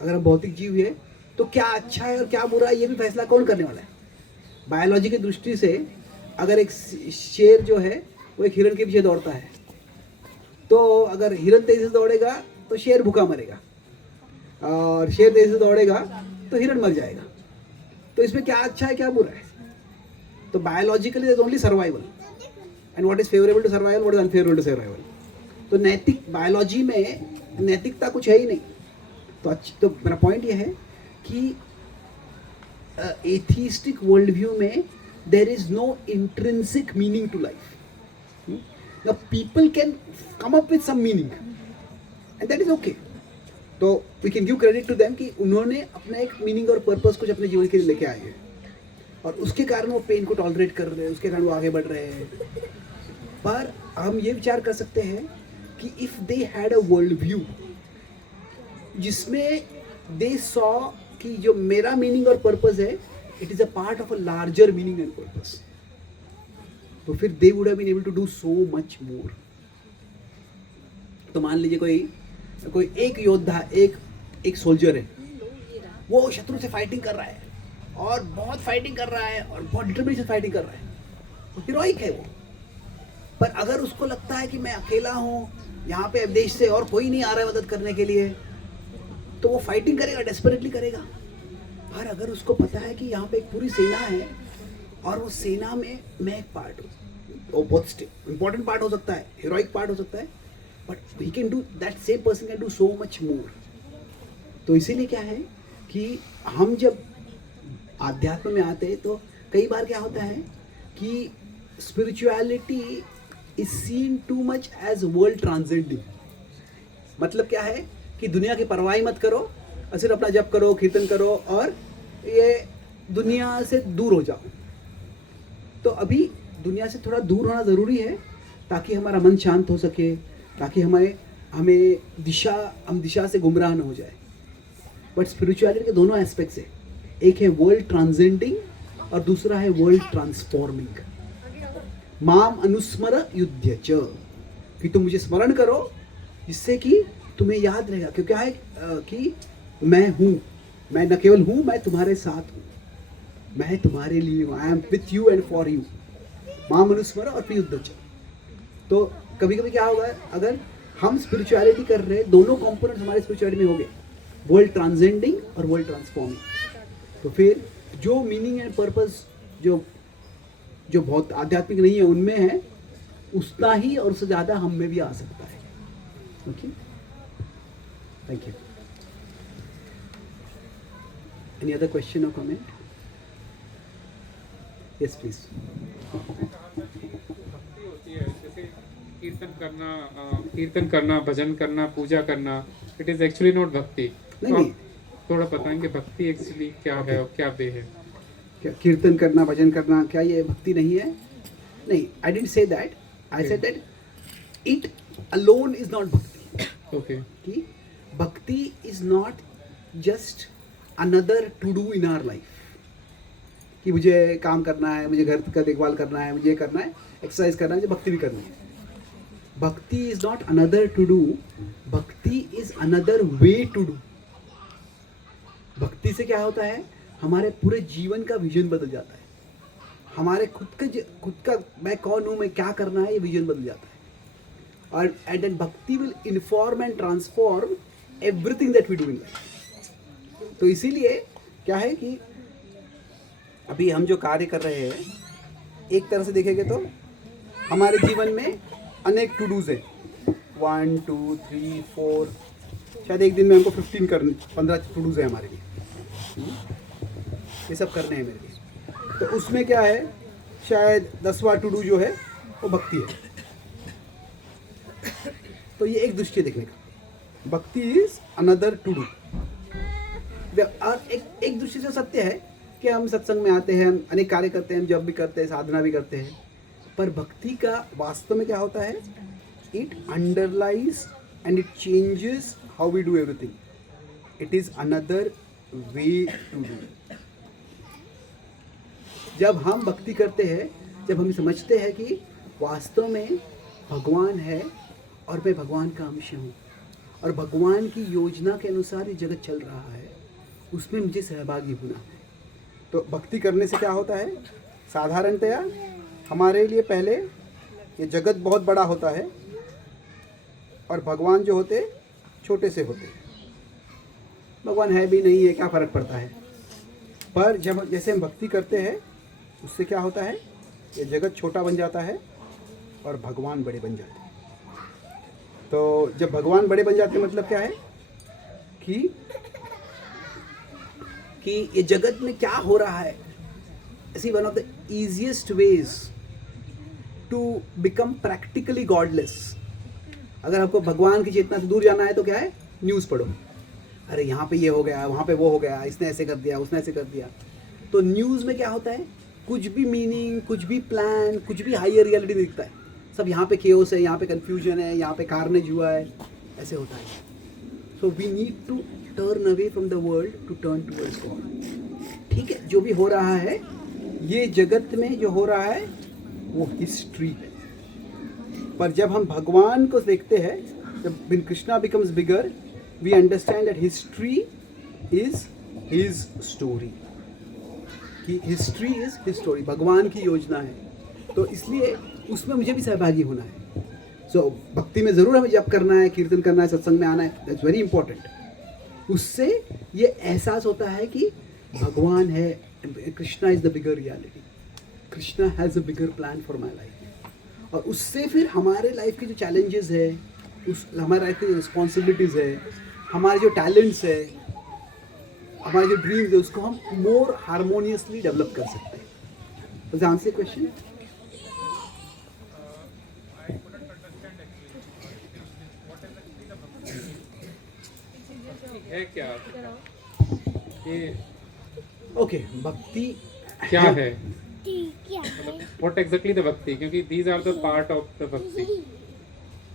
अगर हम भौतिक जीव है, तो क्या अच्छा है और क्या बुरा है ये भी फैसला कौन करने वाला है? बायोलॉजी की दृष्टि से अगर एक शेर जो है वो एक हिरण के पीछे दौड़ता है, तो अगर हिरण तेजी से दौड़ेगा तो शेर भूखा मरेगा, और शेर तेजी से दौड़ेगा तो हिरण मर जाएगा। तो इसमें क्या अच्छा है क्या बुरा है? तो biologically is only survival, and what is favourable to survival, what is unfavourable to survival. तो नैतिक बायोलॉजी में नैतिकता कुछ है ही नहीं। तो मेरा पॉइंट ये है कि एथिस्टिक वर्ल्ड व्यू में there is no intrinsic meaning to life. Now people can come up with some meaning and that is okay. तो we can give credit to them कि उन्होंने अपना एक मीनिंग और पर्पस कुछ अपने जीवन के लिए लेके आए हैं और उसके कारण वो पेन को टॉलरेट कर रहे हैं, उसके कारण वो आगे बढ़ रहे हैं। पर हम ये विचार कर सकते हैं कि if they had a world view जिसमें दे सॉ कि जो मेरा मीनिंग और पर्पस है it is a part of a larger meaning and purpose, तो फिर they would have been able to do so much more. तो मान लीजिए कोई एक योद्धा, एक सोल्जर है, वो शत्रु से फाइटिंग कर रहा है और बहुत फाइटिंग कर रहा है और बहुत डिटर्मिनेशन से फाइटिंग कर रहा है, वो हीरोइक है वो। पर अगर उसको लगता है कि मैं अकेला हूँ, यहाँ पे देश से और कोई नहीं आ रहा है मदद करने के लिए, तो वो फाइटिंग करेगा, डेस्परेटली करेगा। पर अगर उसको पता है कि यहाँ पे एक पूरी सेना है और वो सेना में मैं एक पार्ट हूँ, वो बहुत इंपॉर्टेंट पार्ट हो सकता है, हीरोइक पार्ट हो सकता है, but he can do, that same person can do so much more. तो इसीलिए क्या है कि हम जब आध्यात्म में आते हैं तो कई बार क्या होता है कि spirituality is seen too much as world transcending. मतलब क्या है कि दुनिया की परवाह ही मत करो और सिर्फ अपना जप करो, कीर्तन करो और ये दुनिया से दूर हो जाओ। तो अभी दुनिया से थोड़ा दूर होना ज़रूरी है ताकि हमारा मन शांत हो सके, ताकि हम दिशा से गुमराह न हो जाए। बट स्पिरिचुअलिटी के दोनों एस्पेक्ट्स है, एक है वर्ल्ड ट्रांसेंडिंग और दूसरा है वर्ल्ड ट्रांसफॉर्मिंग। माम अनुस्मर युध्य च, कि तुम मुझे स्मरण करो जिससे कि तुम्हें याद रहेगा, क्योंकि क्या है कि मैं हूँ, मैं न केवल हूँ, मैं तुम्हारे साथ हूँ, मैं तुम्हारे लिए हूँ, I am with you and for you. माम अनुस्मर और फिर युद्ध च। तो कभी कभी क्या होगा, अगर हम स्पिरिचुअलिटी कर रहे हैं, दोनों कंपोनेंट हमारे स्पिरिचुअलिटी में हो गए, वर्ल्ड ट्रांसेंडिंग और वर्ल्ड ट्रांसफॉर्मिंग, तो फिर जो मीनिंग एंड पर्पस जो बहुत आध्यात्मिक नहीं है उनमें है, उतना ही और उससे ज़्यादा हम में भी आ सकता है। Okay, thank you. Any other question और कमेंट? Yes please. कीर्तन करना, भजन करना, पूजा करना, इट इज एक्चुअली नॉट भक्ति। नहीं, थोड़ा बताएंगे भक्ति एक्चुअली क्या है और क्या वे है? क्या कीर्तन करना, भजन करना, क्या ये भक्ति नहीं है? नहीं, I didn't say that, I said that it alone is not bhakti. Okay, कि bhakti is not just another to do in our life, कि मुझे काम करना है, मुझे घर का देखभाल करना है, मुझे करना है, एक्सरसाइज करना है, मुझे भक्ति भी करनी है। Bhakti is not another to do, bhakti is another way to do. भक्ति से क्या होता है, हमारे पूरे जीवन का विजन बदल जाता है, हमारे खुद का मैं कौन हूँ, मैं क्या करना है, ये विजन बदल जाता है। और and then bhakti will inform and transform everything that we do in life. तो इसीलिए क्या है कि अभी हम जो कार्य कर रहे हैं, एक तरह से देखेंगे तो हमारे जीवन में अनेक टू डूज है, 1 2 3 4, शायद एक दिन में हमको 15 टू डूज है हमारे लिए, ये सब करने हैं मेरे लिए। तो उसमें क्या है, शायद 10वां टू डू जो है वो भक्ति है। तो ये एक दृष्टि देखने का, भक्ति इज अनदर टू डू। और एक दृष्टि से सत्य है कि हम सत्संग में आते हैं, हम अनेक कार्य करते हैं, हम जप भी करते हैं, साधना भी करते हैं, पर भक्ति का वास्तव में क्या होता है, it underlies and it changes how we do everything, it is another way to do. जब हम भक्ति करते हैं, जब हम समझते हैं कि वास्तव में भगवान है और मैं भगवान का अंश हूँ और भगवान की योजना के अनुसार ये जगत चल रहा है, उसमें मुझे सहभागी होना है। तो भक्ति करने से क्या होता है, साधारणतया हमारे लिए पहले ये जगत बहुत बड़ा होता है और भगवान जो होते छोटे से होते। भगवान है भी नहीं है, क्या फ़र्क पड़ता है। पर जब जैसे हम भक्ति करते हैं, उससे क्या होता है, ये जगत छोटा बन जाता है और भगवान बड़े बन जाते हैं। तो जब भगवान बड़े बन जाते हैं मतलब क्या है कि ये जगत में क्या हो रहा है, ऐसी one of the easiest ways to become practically godless. अगर आपको भगवान की चेतना से दूर जाना है तो क्या है, न्यूज़ पढ़ो, अरे यहाँ पे ये हो गया, वहाँ पे वो हो गया, इसने ऐसे कर दिया, उसने ऐसे कर दिया। तो न्यूज़ में क्या होता है, कुछ भी मीनिंग, कुछ भी प्लान, कुछ भी हायर रियलिटी दिखता है। सब यहाँ पे केओस है, यहाँ पे कन्फ्यूजन है, यहाँ पे कार्नेज हुआ है, ऐसे होता है। So we need to turn away from the world to turn towards God. ठीक है, जो भी हो रहा है ये जगत में जो हो रहा है वो हिस्ट्री है, पर जब हम भगवान को देखते हैं, जब when Krishna becomes bigger, we understand that history is his story. कि history is his story, भगवान की योजना है, तो इसलिए उसमें मुझे भी सहभागी होना है। सो भक्ति में ज़रूर हमें जप करना है, कीर्तन करना है, सत्संग में आना है, दैट्स वेरी इंपॉर्टेंट। उससे ये एहसास होता है कि भगवान है, Krishna is the bigger reality, Krishna has a bigger plan for my life. और उससे फिर हमारे लाइफ के जो चैलेंजेस है, उस हमारे लाइफ की जो रिस्पॉन्सिबिलिटीज़ है, हमारे जो टैलेंट्स है, हमारे जो ड्रीम्स है, उसको हम मोर हारमोनियसली डेवलप कर सकते हैं। Does answer question? है क्या ये ओके, भक्ति क्या है, व्हाट एग्जैक्टली द भक्ति, क्योंकि these are the part of the bhakti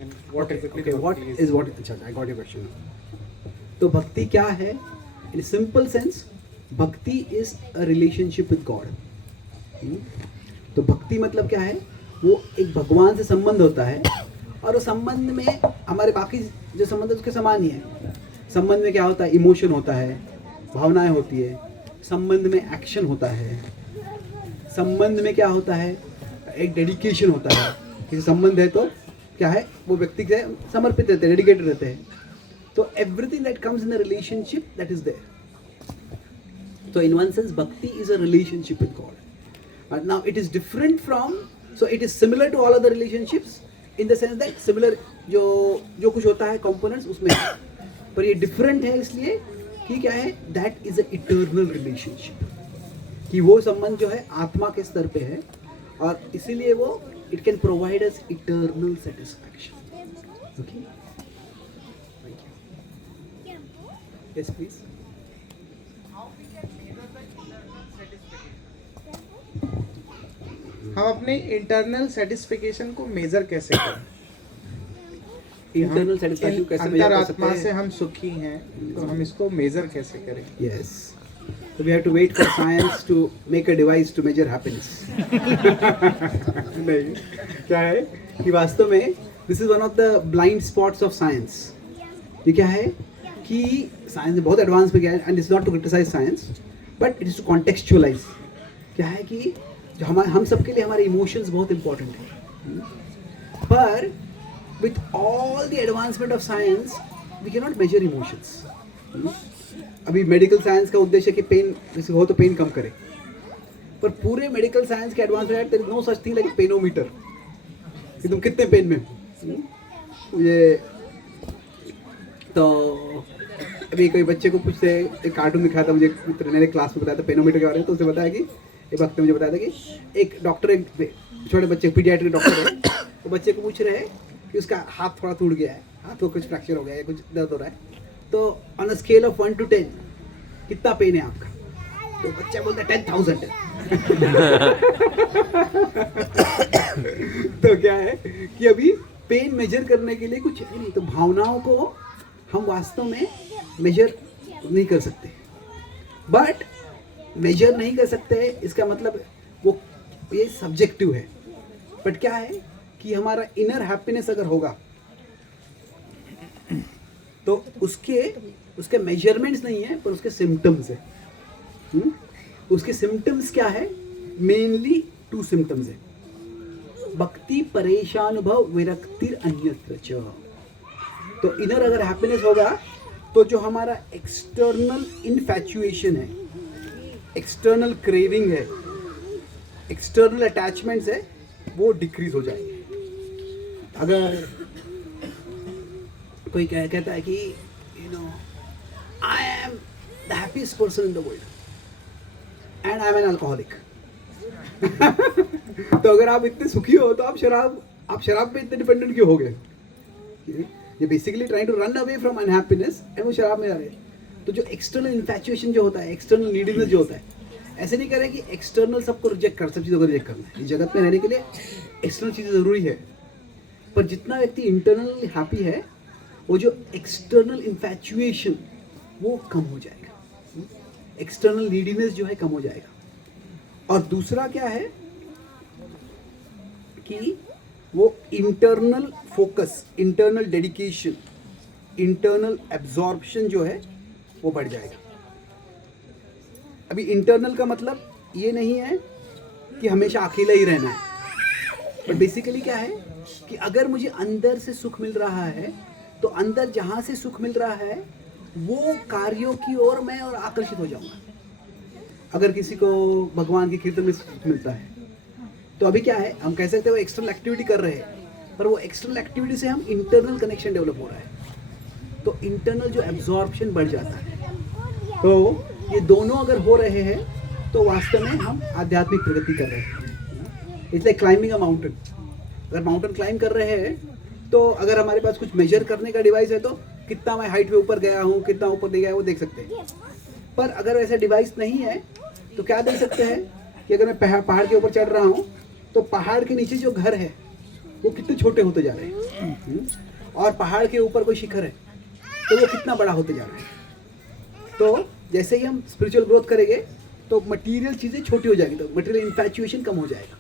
and what exactly Okay, what is what? अच्छा, I got your question. तो भक्ति क्या है? In simple sense, भक्ति is a relationship with God. तो भक्ति मतलब क्या है? वो एक भगवान से संबंध होता है, और उस संबंध में हमारे बाकी जो संबंध है उसके समान ही है। संबंध में क्या होता है? इमोशन होता है, भावनाएं होती है, संबंध में एक्शन होता है, संबंध में क्या होता है? एक डेडिकेशन होता है। किसी संबंध है तो क्या है, वो व्यक्ति के समर्पित रहते हैं, डेडिकेटेड रहते हैं। तो everything that comes in a relationship that is there. तो in one sense bhakti is a relationship with God. But now it is different from, so it is similar to all other relationships in the sense that similar जो कुछ होता है components उसमें, पर ये different है इसलिए कि क्या है, that is a eternal relationship, कि वो संबंध जो है आत्मा के स्तर पे है, और इसीलिए वो it can provide us eternal satisfaction. Okay, yes please. हम अपने इंटरनल सेटिस्फिकेशन को मेजर कैसे करें? इंटरनल सेटिस्फैक्शन कैसे मेजर कर सकते अंतरात्मा हैं? से हम सुखी हैं, तो हम इसको मेजर कैसे करें? Yes. So we have to wait for science to make a device to measure happiness. नहीं, क्या है कि वास्तव में this is one of the blind spots of science. ये क्या है कि साइंस बहुत एडवांस में गया है, and it's not to criticize science, but it is to contextualize. क्या है कि जो हम सब के लिए हमारे इमोशंस बहुत इंपॉर्टेंट हैं, पर with all the advancement of science we cannot measure emotions. अभी मेडिकल साइंस का उद्देश्य है कि पेन जैसे हो तो पेन कम करे, पर पूरे मेडिकल साइंस के एडवांस है, there is no such thing like painometer कि तुम कितने पेन में हो। ये तो अभी कोई बच्चे को पूछते, एक कार्टून दिखाया था मुझे मित्र ने क्लास में, बताया था पेनोमीटर के बारे में, तो उसने बताया कि एक वक्त मुझे बताया था कि एक डॉक्टर, एक छोटे बच्चे पीडियाट्रिक डॉक्टर है, तो बच्चे को पूछ रहे हैं कि उसका हाथ थोड़ा टूट गया है, हाथ को कुछ फ्रैक्चर हो गया है, कुछ दर्द हो रहा है, तो on a scale of 1 to 10 कितना पेन है आपका? तो बच्चा बोलता है 10,000 है। तो क्या है कि अभी पेन मेजर करने के लिए कुछ है नहीं, तो भावनाओं को हम वास्तव में मेजर नहीं कर सकते। बट मेजर नहीं कर सकते इसका मतलब वो ये सब्जेक्टिव है, बट क्या है कि हमारा इनर हैप्पीनेस अगर होगा तो उसके मेजरमेंट्स नहीं है, पर उसके सिम्टम्स है। उसके सिम्टम्स क्या है? मेनली 2 सिम्टम्स है, भक्ति परेशानुभव विरक्तिर अन्यत्र च। तो इनर अगर हैप्पीनेस होगा तो जो हमारा एक्सटर्नल इन्फैचुएशन है, एक्सटर्नल क्रेविंग है, एक्सटर्नल अटैचमेंट्स है, वो डिक्रीज हो जाएंगे। अगर कोई कहता है कि I am the happiest person in the world and I am an alcoholic, तो अगर आप इतने सुखी हो तो आप शराब पे इतने डिपेंडेंट क्यों हो गए? ये basically trying to run away from unhappiness, and वो शराब में आ रहे। तो जो एक्सटर्नल इन्फैचुएशन जो होता है, एक्सटर्नल नीडीनेस जो होता है, ऐसे नहीं करें कि एक्सटर्नल सबको रिजेक्ट कर, सब चीज़ों को रिजेक्ट करना है। इस जगत में रहने के लिए एक्सटर्नल चीज़ें ज़रूरी है, पर जितना व्यक्ति इंटरनल हैप्पी है, वो जो एक्सटर्नल इन्फैचुएशन वो कम हो जाएगा, एक्सटर्नल नीडीनेस जो है कम हो जाएगा। और दूसरा क्या है कि वो internal focus, internal dedication, internal absorption जो है वो बढ़ जाएगा। अभी इंटरनल का मतलब ये नहीं है कि हमेशा अकेला ही रहना है, बट बेसिकली क्या है कि अगर मुझे अंदर से सुख मिल रहा है तो अंदर जहाँ से सुख मिल रहा है वो कार्यों की ओर मैं और आकर्षित हो जाऊंगा। अगर किसी को भगवान के कीर्तन में सुख मिलता है तो अभी क्या है, हम कह सकते हैं वो एक्सटर्नल एक्टिविटी कर रहे हैं, पर वो एक्सटर्नल एक्टिविटी से हम इंटरनल कनेक्शन डेवलप हो रहा है, तो इंटरनल जो एब्जॉर्प्शन बढ़ जाता है। तो ये दोनों अगर हो रहे हैं तो वास्तव में हम आध्यात्मिक प्रगति कर रहे हैं। It's like climbing a mountain. अगर माउंटेन क्लाइंब कर रहे हैं तो अगर हमारे पास कुछ मेजर करने का डिवाइस है तो कितना मैं हाइट पे ऊपर गया हूँ, कितना ऊपर नहीं गया वो देख सकते हैं। पर अगर ऐसा डिवाइस नहीं है तो क्या देख सकते हैं कि अगर मैं पहाड़ के ऊपर चढ़ रहा हूँ तो पहाड़ के नीचे जो घर है वो कितने छोटे होते जा रहे हैं, और पहाड़ के ऊपर कोई शिखर है तो वो कितना बड़ा होते जा रहा है। तो जैसे ही हम स्पिरिचुअल ग्रोथ करेंगे तो मटेरियल चीज़ें छोटी हो जाएगी, तो मटेरियल इन्फैचुएशन कम हो जाएगा,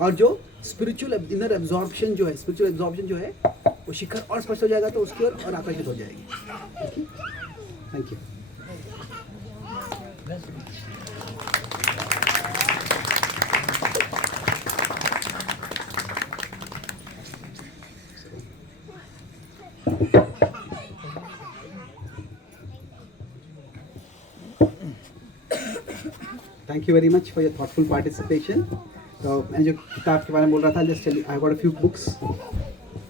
और जो स्पिरिचुअल इनर एब्जॉर्प्शन जो है, स्पिरिचुअल एब्जॉर्प्शन जो है वो शिखर और स्पष्ट हो जाएगा, तो उसकी ओर और आकर्षित हो जाएगी। Thank you. Thank you very much for your thoughtful participation. तो मैंने जो किताब के बारे में बोल रहा था, just I got a few books.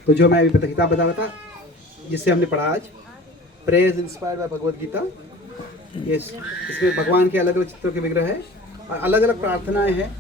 तो जो मैं अभी किताब बता रहा था जिससे हमने पढ़ा आज, prayers inspired by Bhagavad Gita. Yes, इसमें भगवान के अलग अलग चित्रों के विग्रह है और अलग अलग प्रार्थनाएं हैं